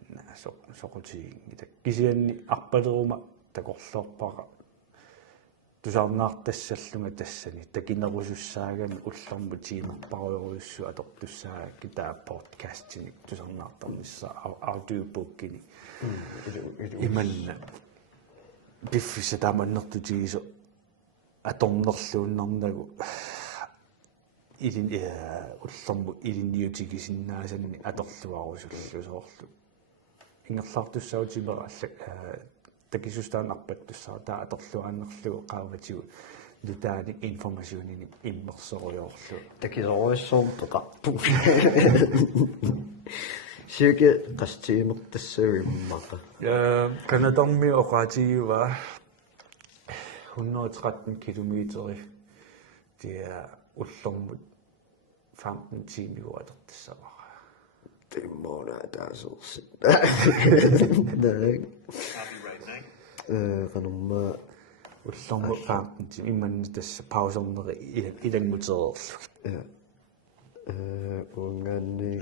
соқутигингита кисианни арпалерума такорлоорпара тусаарнаартассаллунга тассани такинерусуссаагами уллэрму тиимерпаруйоруйуссу атортуссаа китаа подкастиник тусаарнаартарнissaа аудиобуккини иманна биффиса тааманнертутигисо аторнерлууннарнагу илин уллэрму илинниутигисиннаасанни аторлуарусуллусоорлу ингерлартуссаутимера такисустаан арпаттуссаа таа аторлуааннерлугу qaavatigu нутаани информасионини иммерсориорлу такисоруиссоортоқарпу сиуке қастиимертассагиммақа канадарми оqaатигива 113 километери тиа уллэрмут 15 тимигу атертассавара тиммона таасерси канумма уллэрмут 15 тим имманни тасса паусернери илангмутерерлу унганни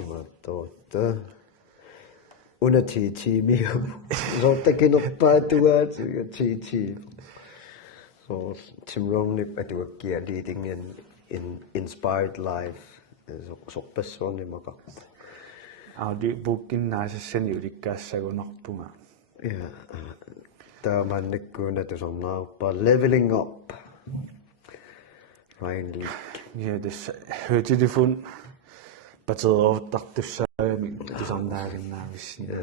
иматтоорта уна тимиу зоттакинерпаатугаатига ти so Tim Rognip atuakkia leading in inspired life so personne maka audiobookkin naasassani ulikkaasagunarpunga ja taamannekkuuna tusornaarpa leveling up finally ja tässä høytelefon batereortartussaagami tusarnaaginnaamissinna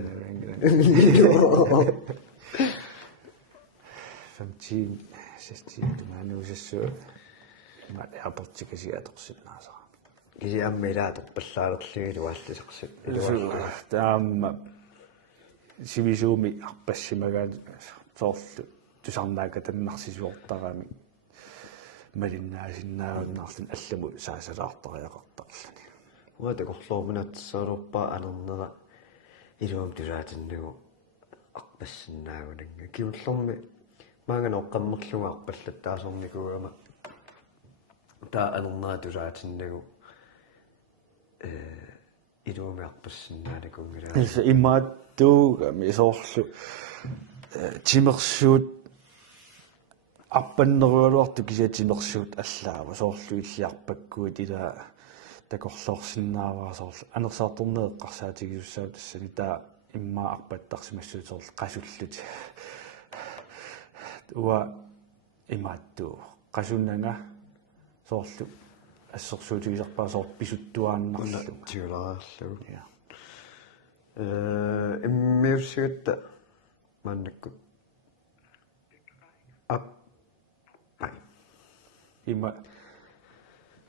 15 16 tumaanusassu ma aportikasiatorsinnaasa kisi ammilaatorpallaalerligili ualliseqsut taamma sivisuumi arpassimagaan soorlu tusarnaaka tannarsisuortarami малиннаасиннаагуннаарлун алламу саасалаартариақартарлани уатакорлуумунатсаалерпаа алернера илуам тусаатиннагу арпассиннаагунанга киуллерми маангана оққаммерлунга арпаллаттаасорникугама таа алернера тусаатиннагу илуами арпассиннаанакунгила иса имааттууга мисоорлу тимерсуут аппаннеруалуарту кисиатимерсуут аллаава соорлу иллиарпаккуут ила такорлоорсиннааваа соорлу анерсаарторнеэққарсаатигисуссаа тассани таа иммаа арпаттарсимассуут соорлу қасуллути уа имааттуу қасуннага соорлу ассерсуутигисарпаа соор писуттуааннарлу тиулаарлу я иммиуссигатта маннакку ап има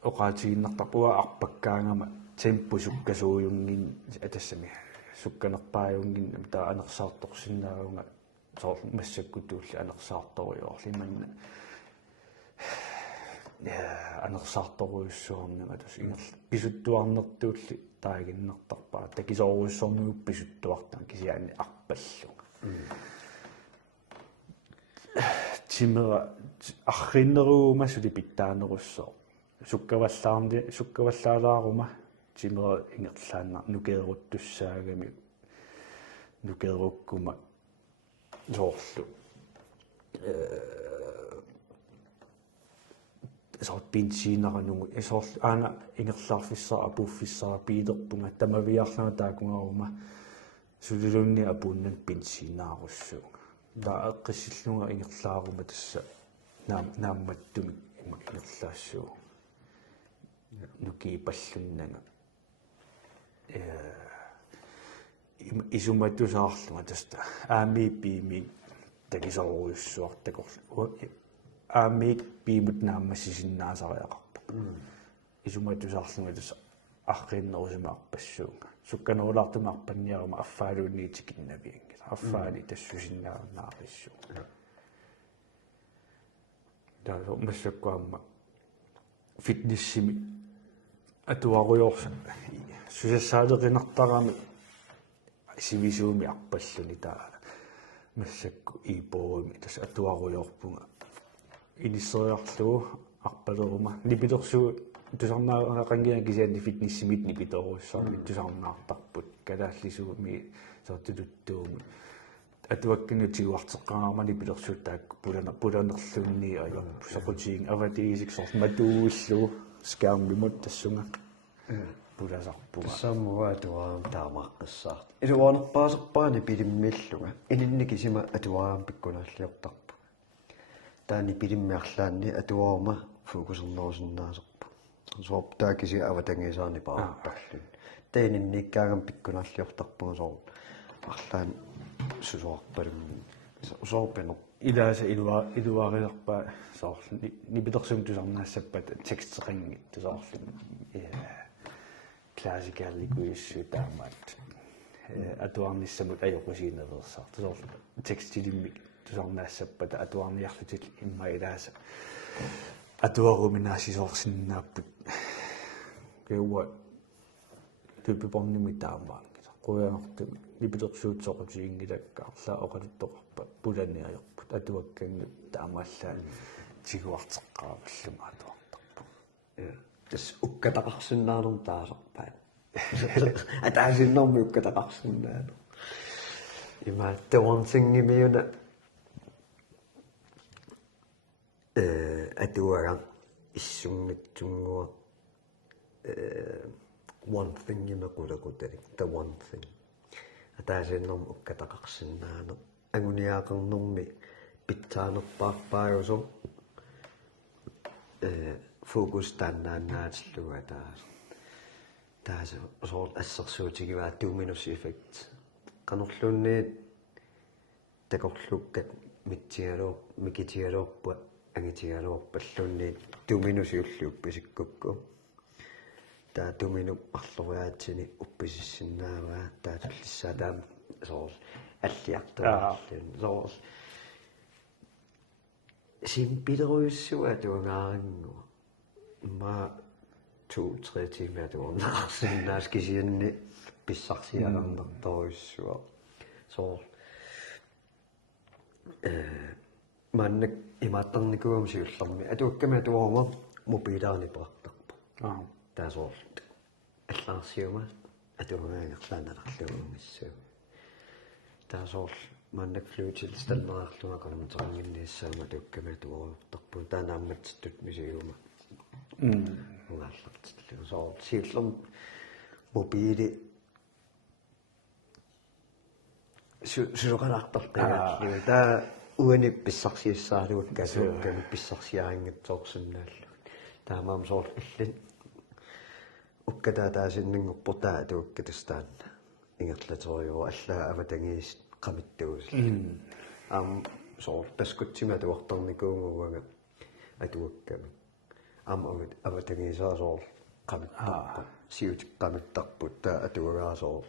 оqaатигиннартарпуа арпаккаангама темпу суккасууюнгин атассами сукканерпааюнгин таа анерсаарторсиннаагунга соор массаккутуулли анерсаарторуйоорлу иманна анерсаарторуйуссуарнама тус ингер писуттуарнертуулли таагиннартарпаа такисооруйуссорнугу писуттуартан кисиаани арпаллу timera arrinneruuma suli pittaanerussoo sukkavallaalaaruma timera ingerlaanna nukeeruttussaagami nukeerukkuma soorlu sort bensiinaranungu sort aana ingerlaarfissara apuuffissara piilerpunga tamaviarlana taakungaruma sulilunni apuunnan bensiinaarussuu daa eqqissillunga ingerlaaruma tassa naammattumi ingerlaassuu nukiipallunnanga isumattusaarlunga tasta aamiippiimi takisaruissuartakorlu aamiik piimut naammassisinnaasariaqarpa isumattusaarlunga tassa арқиннерусимаарпассуунга сукканерулаартумаарпанниарма аффаалуунниитикиннавиангила аффаали тассусиннаарнаариссуу таа массаккуамма фитнессими атуаруйорса сусассаалеқинартарами сивисууми арпаллуни таа массакку ипооми тасса атуаруйорпунга инisseriarlugu арпалерума нипилерсуу тусарнаараақангиа кисианни фитнессимит нипиторуссаарми тусарнаартарпут калааллисууми сортулуттууми атуаккину тигуартеққараармани пилерсуттаак пуланерлунни ага сақутиин аватиисик сорт матууиллу скааммимут тассунга пуласарпуга самуа туаам таамааққиссаарт илуарнерпаасерпаани пилиммииллуга ининни кисима атуаам пиккунааллиортарпу таани пилиммиарлаанни атуаама фокусернерусиннаасерпу сорп таакиси аватангисаарни паартарлун таининниккаагам пиккунааллиортарпуга сорп арлаан сусуарпалум соорпено илааса илуариерпа соорли нипитерсум тусарнаассаппат текстеқингит тусаарлу классикаалликуиссу таамаат атуарниссамут аёқусииневерсаар тусаарлу текстилиммик тусарнаассаппата атуарниарлутил имма илааса атуаруминаасисоорсиннааппут кеуа туппорними таамаангила қуяарту нипитерсуутсоқутигингилаккаарла оқалуттоқарпа пуланиаерпут атуаккангу таамааллаа тигуартеққааваллума атуартарпу тас уккатақарсиннаанерм таасарпаа атаасиннэрми уккатақарсиннаанер има тавансингимиуна атуага иссунгатсунгуа one thing имекулакутали the one thing атаасиннэрм уккатақарсиннаанер агуниаақернэрми питсаанерпаарпаагусо фокус таннааннаатиллуга таас сорт ассерсуутигиваа 2 minutes effect канорлуунниит такорлуккат микитиалоорпа ангитиалоорпаллуунниит 2 minutes уллуупписиккукку таа 2 minutes арлориаатсини упписиссиннааваа таатуллиссаа таам сорт аллиартаарлун сорт симпилеруйуссуа туангаарингу ма 2-3 timer туарнаарсиннаас кисианни писсарсиалернэрторуйуссуа со маннак имааттарникуам сиуллэрми атуакками туарма мобилаарни паартарпу таасоорт аллаарсиума атуангаангерлааналарлугумиссуу таасоор маннак флютил сталлераарлуга канаматерангинниссаама туакками туарутарпу таанаамматситтут мисиума угааллартиллу соо сииллерм мобили сулоқалаартарпигааллу таа уани писсарсииссаалугак касуукками писсарсиарингатсоорсунааллу таамаам соор иллин уккатаа таасиннингорпо таа туаккатастаанна ингерлатериуа аллаа аватангиис qamittugusl соор таскутсима туартарникуунгуага атуакками аватангисаа соор qamittарпа сиутиккамиттарпут таа атуагаасоор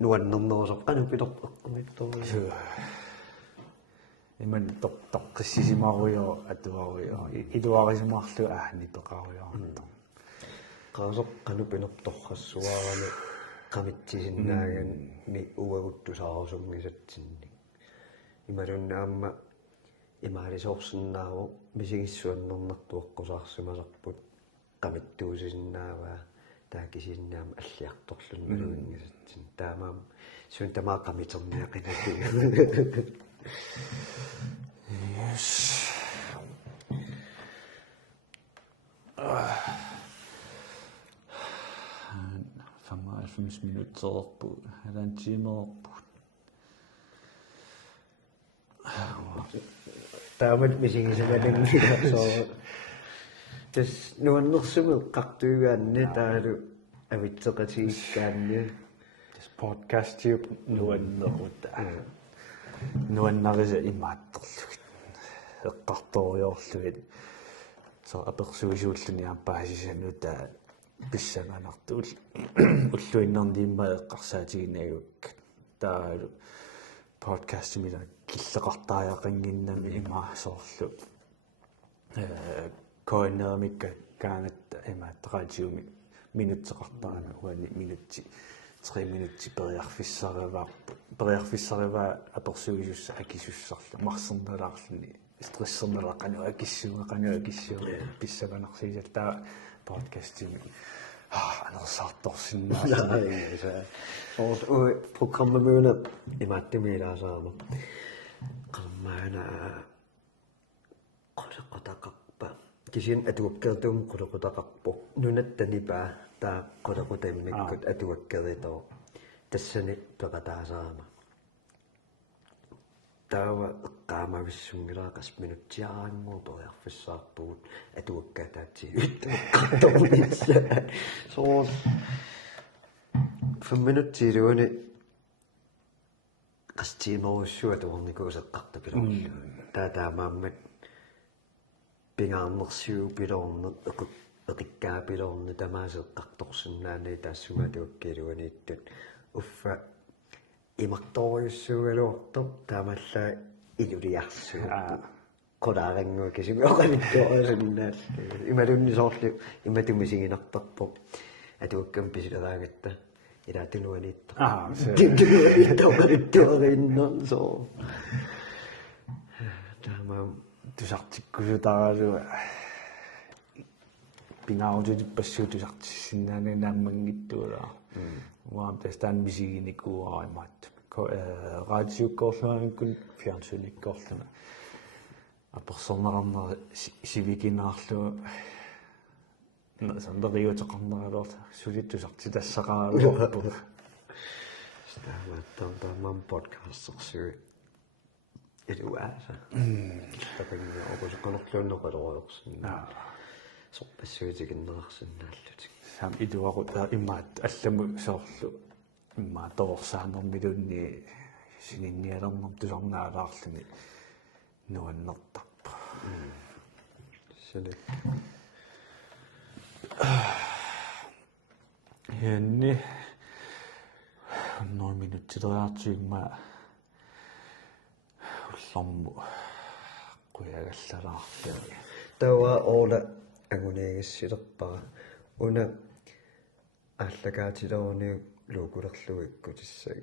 нуаннернерусоқ канупилерпеққамиттори иман тоққиссисимаруйо атуаруйо илуарисимаарлу нипеқаруйоарнаа qaasоқ канупилерторрассуаарами qamittisinnaagan mi uaguttусаарусунгисатсинни ималуннаамма имаалисоорсиннааву мисигиссуаннэрнартуэккусаарсимасарпут qamittуусисиннааваа таакисиннаама аллиарторлун малуингасатсин таамаам сун тамаа qamiтерниақинату Yes. 95 minuuttererpu alaan tiimererpu таамат мисигисамалангиласоо тас нуаннерсуми qартуигаанни таалу авитсеқатигиккаанни this podcast тиуп нуаннерута нуаннариса имаатторлугит эққарториорлугит со аперсуисууллуни ааппаасисанута писсаганартуул уллуиннэрнимма эққарсаатигинаагукк таалу podcast мила киллеқартааяқингиннами имаасоорлу коиннермикка каанатта имааттақаатиуми минутсеқартарами уани минутти 3 минутти периарфиссариваа аперсуисусса акисуссарлу марсерналаарлуни стрессерналақану акиссуа писсаганарсигисаттаа подкастими анерсаарторсиннаа соос программамуна имааттимилаасаама qammaana qoloqotaqarpa кисин атуаккертуум qoloqotaqarpu нунаттанипаа таа qoloqotammikkut атуаккеритоо тассани пеқатаасаама таава эққаамависсунгилаақас минутсиараангуу периарфиссаарпугут атуаккатаатсигут қартормисса соос 5 минутсилуани qastиимеруссуа туорникуусеққартапилорлу таатаамааммат пингаарнерсиу пилоорнер эқиккаапилоорни тамаасеққарторсиннаани таассума туаккилуанииттут уффа имарторюссугалуарто таамаллаа илулиарсу qolaaranngua kisimuoqalittuarasиннаал ималуннисоорлу иматумисигинартарпо атуаккам писилераагатта илаатунуаниитта тинтуариттуариннер со таамаам тусартиккусутаралу пингаутиппассуу тусартиссиннаани нааммангиттула уам тастан мисигиникууаримаат радиоккоорлуаниккун фиансуниккоорлуна аперсорнеқарнери сивикинаарлу сандериутеқарнералуорта сулиттусарти тассақаралуорпу стааматтам подкастсерсуи илуааса тапинга опусеққалорлууннеқалориорсинна сорпассуутикиннеқарсинааллутик сам идуарута имаат алламу соорлу имма тоорсаанермилунни сининниалернер тусарнаалаарлуни нуаннертарпа сэлэ янни 9 минуттилериартигма уллорму куягаллалаарлуни тава ола агунегассилерпара уна аллагаатилоорни луукулерлуиккутиссаг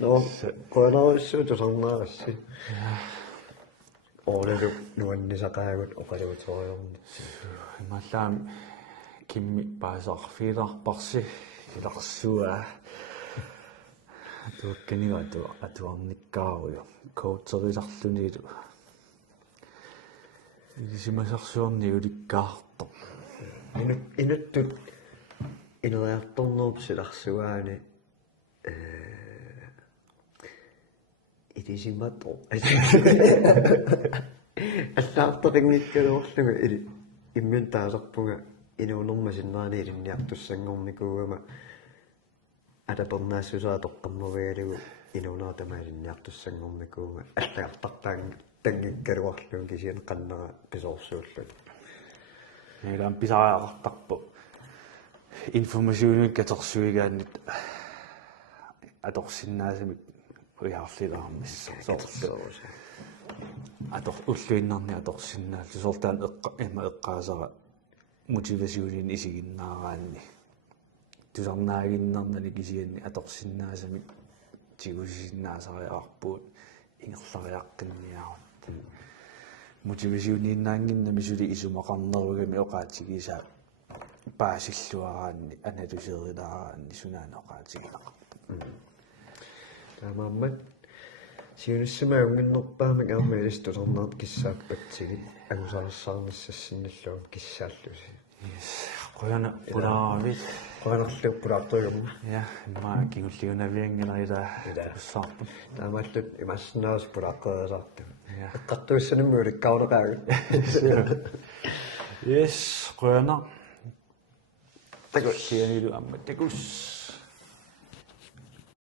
но конаруссуу тусарнаарасси олалу нуаннисақаагут оқалууториорни ималлаам кимми паасаарфиларпарси иларсуа туукканигату атуарниккааруйо коутерисарлунилу илисимасарсуорни уликкаарто инуттут инериарторнеруп силарсуаани илисимато аллаартақингиккалуорлуга или иммин таасарпуга инуунэрмасиннаани илинниартуссангорникуугама атапернаассусаа тоққаммавиалугу инуунаа тамаалинниартуссангорникууга аллаартартаан тангиккалуарлуун кисиан қаннера писоорсууллут нэлам писараақартарпу информасионик катерсуигааннут аторсиннаасамик уяарлилаармиссоо атор уллуиннарни аторсиннааллу сортаан эққа эққаасара мотивасиулин исигиннаараанни тусарнаагиннарнани кисианни аторсиннаасамик тигусиннаасариаарпуут ингерлариаққинниарут мотивасиунииннаангиннами сули исумақарнеругами оқаатигиса паасиллуараанни аналусерилаараанни сунаана оқаатигилақарпа таамааммат сиуниссамаагунгиннерпаамак аамаилис тулернерт киссааппатсигит агусаарсаарнассассинналлугут киссааллуси qoyana pulaavit qoyanarlu pulaartuigum ja maa kingulliunavиангиларида уссаарпут таамааллут имасснаас пулааққеерсаарта ja эққартуиссанамму иккаунеқаагут yes qoyana taku kianилу амма такус